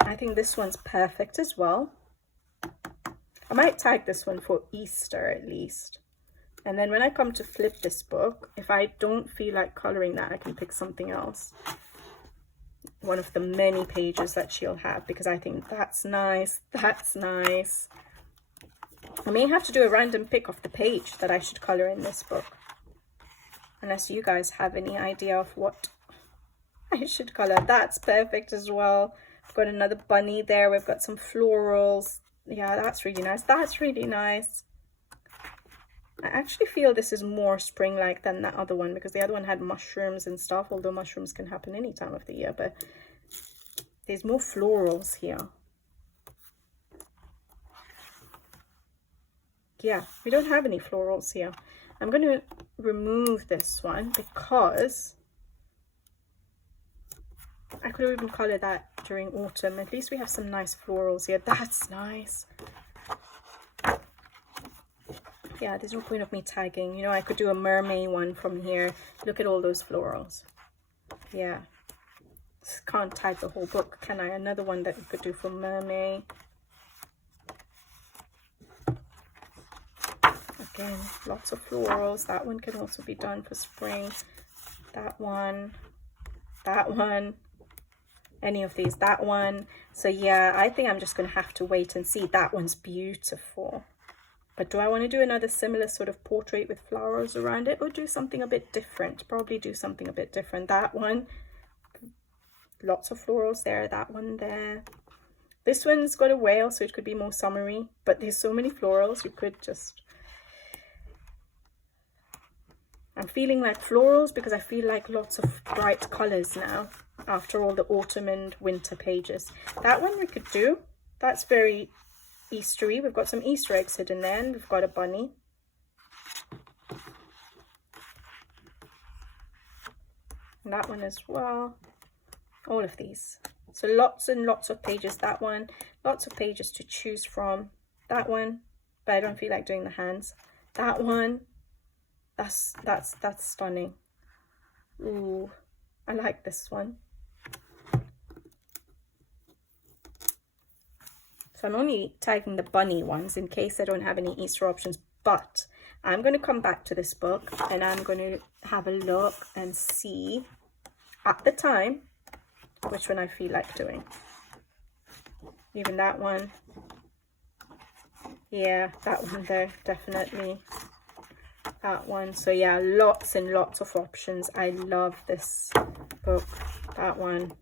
I think this one's perfect as well. I might tag this one for Easter at least. And then when I come to flip this book, if I don't feel like colouring that, I can pick something else. One of the many pages that she'll have, because I think that's nice. That's nice. I may have to do a random pick off the page that I should colour in this book. Unless you guys have any idea of what I should colour. That's perfect as well. I've got another bunny there. We've got some florals. Yeah, that's really nice. That's really nice. I actually feel this is more spring-like than that other one, because the other one had mushrooms and stuff, although mushrooms can happen any time of the year, but there's more florals here. Yeah, we don't have any florals here. I'm going to remove this one because I could have even colored that during autumn. At least we have some nice florals here. That's nice. Yeah, there's no point of me tagging. You know, I could do a mermaid one from here. Look at all those florals. Yeah. Can't tag the whole book, can I? Another one that we could do for mermaid. Again, lots of florals. That one can also be done for spring. That one. That one. Any of these. That one. So yeah, I think I'm just going to have to wait and see. That one's beautiful. But do I want to do another similar sort of portrait with flowers around it, or do something a bit different? Probably do something a bit different. That one, lots of florals there. That one there. This one's got a whale, so it could be more summery, but there's so many florals, you could just... I'm feeling like florals because I feel like lots of bright colors now after all the autumn and winter pages. That one we could do. That's very Eastery. We've got some Easter eggs hidden there, and we've got a bunny. And that one as well. All of these. So lots and lots of pages. That one. Lots of pages to choose from. That one. But I don't feel like doing the hands. That one. That's stunning. Ooh. I like this one. So I'm only tagging the bunny ones in case I don't have any Easter options. But I'm going to come back to this book and I'm going to have a look and see at the time which one I feel like doing. Even that one. Yeah, that one there, definitely. That one. So yeah, lots and lots of options. I love this book. That one.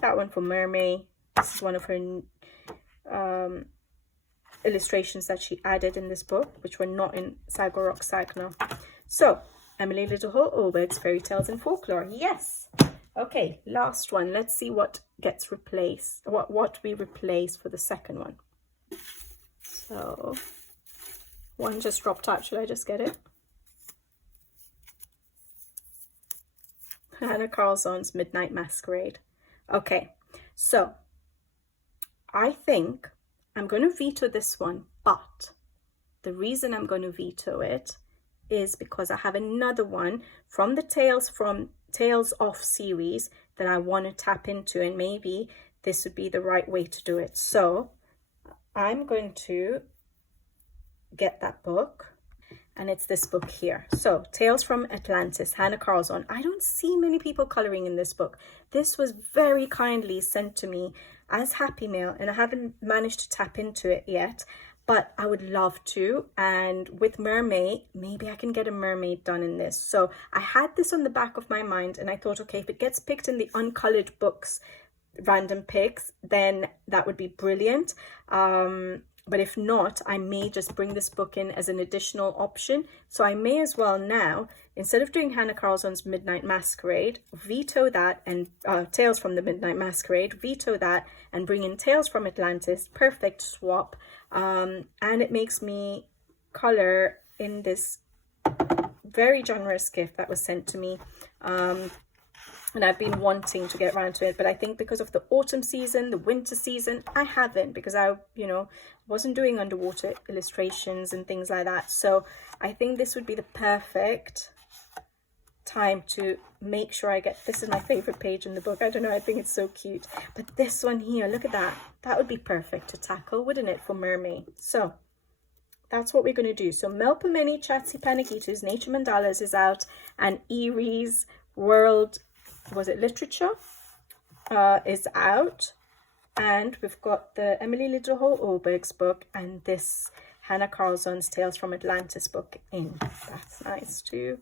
That one for Mermaid. This is one of her illustrations that she added in this book, which were not in Rock Cycler. So, Emily Little Oberg's Fairy Tales and Folklore. Yes! Okay, last one. Let's see what gets replaced, what we replace for the second one. So, one just dropped out. Should I just get it? Hannah Carlson's Midnight Masquerade. Okay, so I think I'm going to veto this one, but the reason I'm going to veto it is because I have another one from the Tales Off series that I want to tap into, and maybe this would be the right way to do it. So I'm going to get that book, and it's this book here. So Tales from Atlantis, Hannah Carlson. I don't see many people coloring in this book. This was very kindly sent to me as Happy Mail, and I haven't managed to tap into it yet, but I would love to. And with Mermaid, maybe I can get a mermaid done in this. So I had this on the back of my mind, and I thought, okay, if it gets picked in the uncolored books, random picks, then that would be brilliant. But if not, I may just bring this book in as an additional option. So I may as well now, instead of doing Hannah Carlson's Midnight Masquerade, veto that, and Tales from the Midnight Masquerade, veto that, and bring in Tales from Atlantis. Perfect swap. And it makes me color in this very generous gift that was sent to me. And I've been wanting to get around to it, but I think because of the autumn season, the winter season, I haven't, because I, wasn't doing underwater illustrations and things like that. So I think this would be the perfect time to make sure I get, this is my favorite page in the book. I don't know, I think it's so cute. But this one here, look at that. That would be perfect to tackle, wouldn't it, for Mermaid? So that's what we're going to do. So Melpomene Chatsy Paniquito's Nature Mandalas is out, and Eerie's World, was it Literature, is out. And we've got the Emily Little Oberg's book and this Hannah Carlson's Tales from Atlantis book in. That's nice too.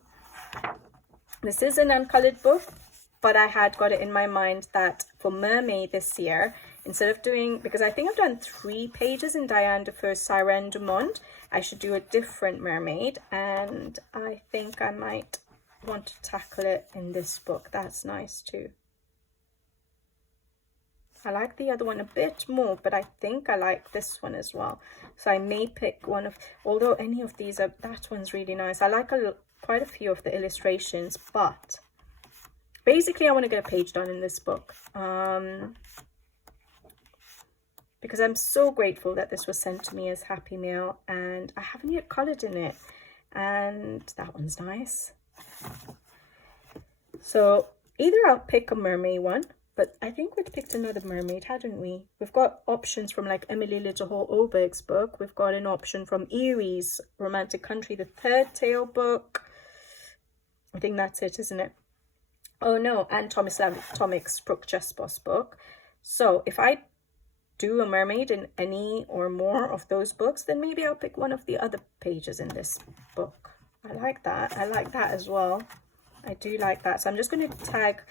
This is an uncolored book, but I had got it in my mind that for Mermaid this year, instead of doing, because I think I've done 3 pages in Diane de Fur's Sirène du Monde, I should do a different mermaid, and I think I might want to tackle it in this book. That's nice too. I like the other one a bit more, but I think I like this one as well. So I may pick one of, although any of these are, that one's really nice. I like quite a few of the illustrations, but basically I want to get a page done in this book. Because I'm so grateful that this was sent to me as Happy Mail, and I haven't yet colored in it. And that one's nice. So either I'll pick a mermaid one, but I think we'd picked another mermaid, hadn't we? We've got options from like Emily Little Oberg's book. We've got an option from Eerie's Romantic Country, the 3rd tale book. I think that's it, isn't it? Oh no, and Thomas Tomic's Brooke Justboss book. So if I do a mermaid in any or more of those books, then maybe I'll pick one of the other pages in this book. I like that. I like that as well. I do like that. So I'm just going to tag,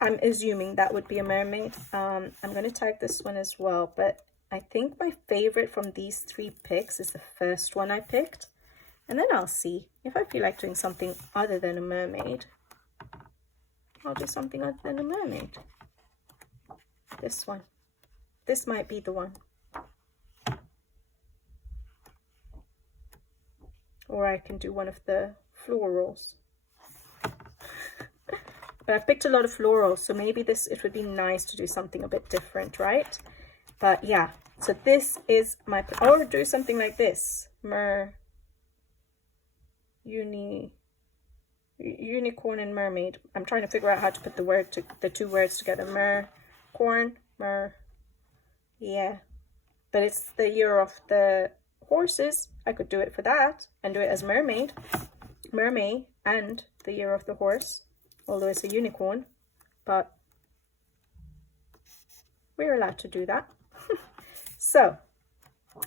I'm assuming that would be a mermaid. I'm going to tag this one as well. But I think my favorite from these 3 picks is the first one I picked. And then I'll see if I feel like doing something other than a mermaid. I'll do something other than a mermaid. This one. This might be the one. Or I can do one of the florals. But I've picked a lot of florals, so maybe it would be nice to do something a bit different, right? But yeah, so this is my, or do something like this. Unicorn and mermaid. I'm trying to figure out how to put the 2 words together. Yeah. but it's the year of the horses. I could do it for that and do it as mermaid, and the year of the horse, although it's a unicorn, but we're allowed to do that. So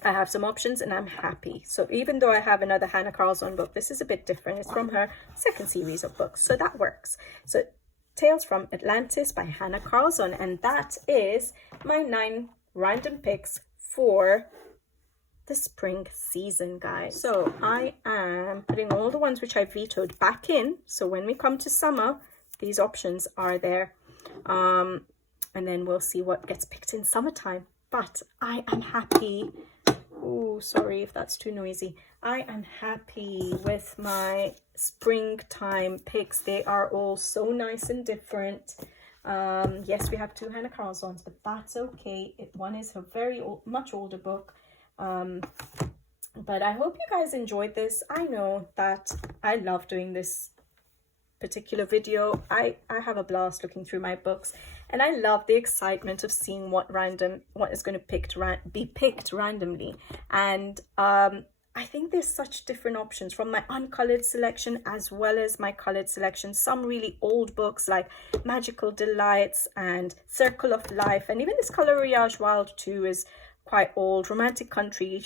I have some options and I'm happy. So even though I have another Hannah Carlson book, this is a bit different. It's from her second series of books, so that works. So Tales from Atlantis by Hannah Carlson, and that is my 9 random picks for the spring season, guys. So I am putting all the ones which I vetoed back in, so when we come to summer, these options are there, and then we'll see what gets picked in summertime. But I am happy. Oh, sorry if that's too noisy. I am happy with my springtime picks. They are all so nice and different. Yes, we have 2 Hannah Carlsons, but that's okay. One is a very much older book. But I hope you guys enjoyed this. I know that I love doing this particular video. I have a blast looking through my books, and I love the excitement of seeing what is going to be picked randomly. And I think there's such different options from my uncolored selection as well as my colored selection. Some really old books like Magical Delights and Circle of Life, and even this Colorage Wild too is quite old. Romantic Country,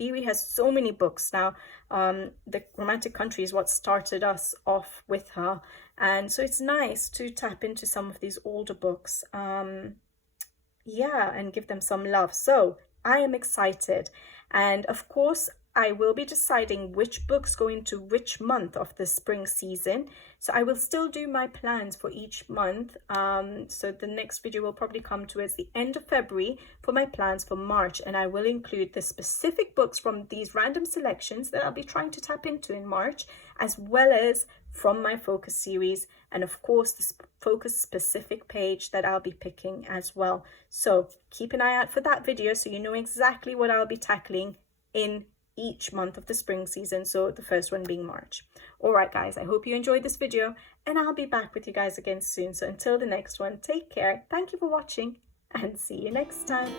Eerie has so many books now. The Romantic Country is what started us off with her, and so it's nice to tap into some of these older books, yeah, and give them some love. So I am excited, and of course I will be deciding which books go into which month of the spring season. So I will still do my plans for each month. So the next video will probably come towards the end of February for my plans for March. And I will include the specific books from these random selections that I'll be trying to tap into in March, as well as from my focus series. And of course, the focus specific page that I'll be picking as well. So keep an eye out for that video so you know exactly what I'll be tackling in each month of the spring season, so the first one being March. All right guys, I hope you enjoyed this video, and I'll be back with you guys again soon. So until the next one, take care, thank you for watching, and see you next time.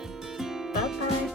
Bye bye.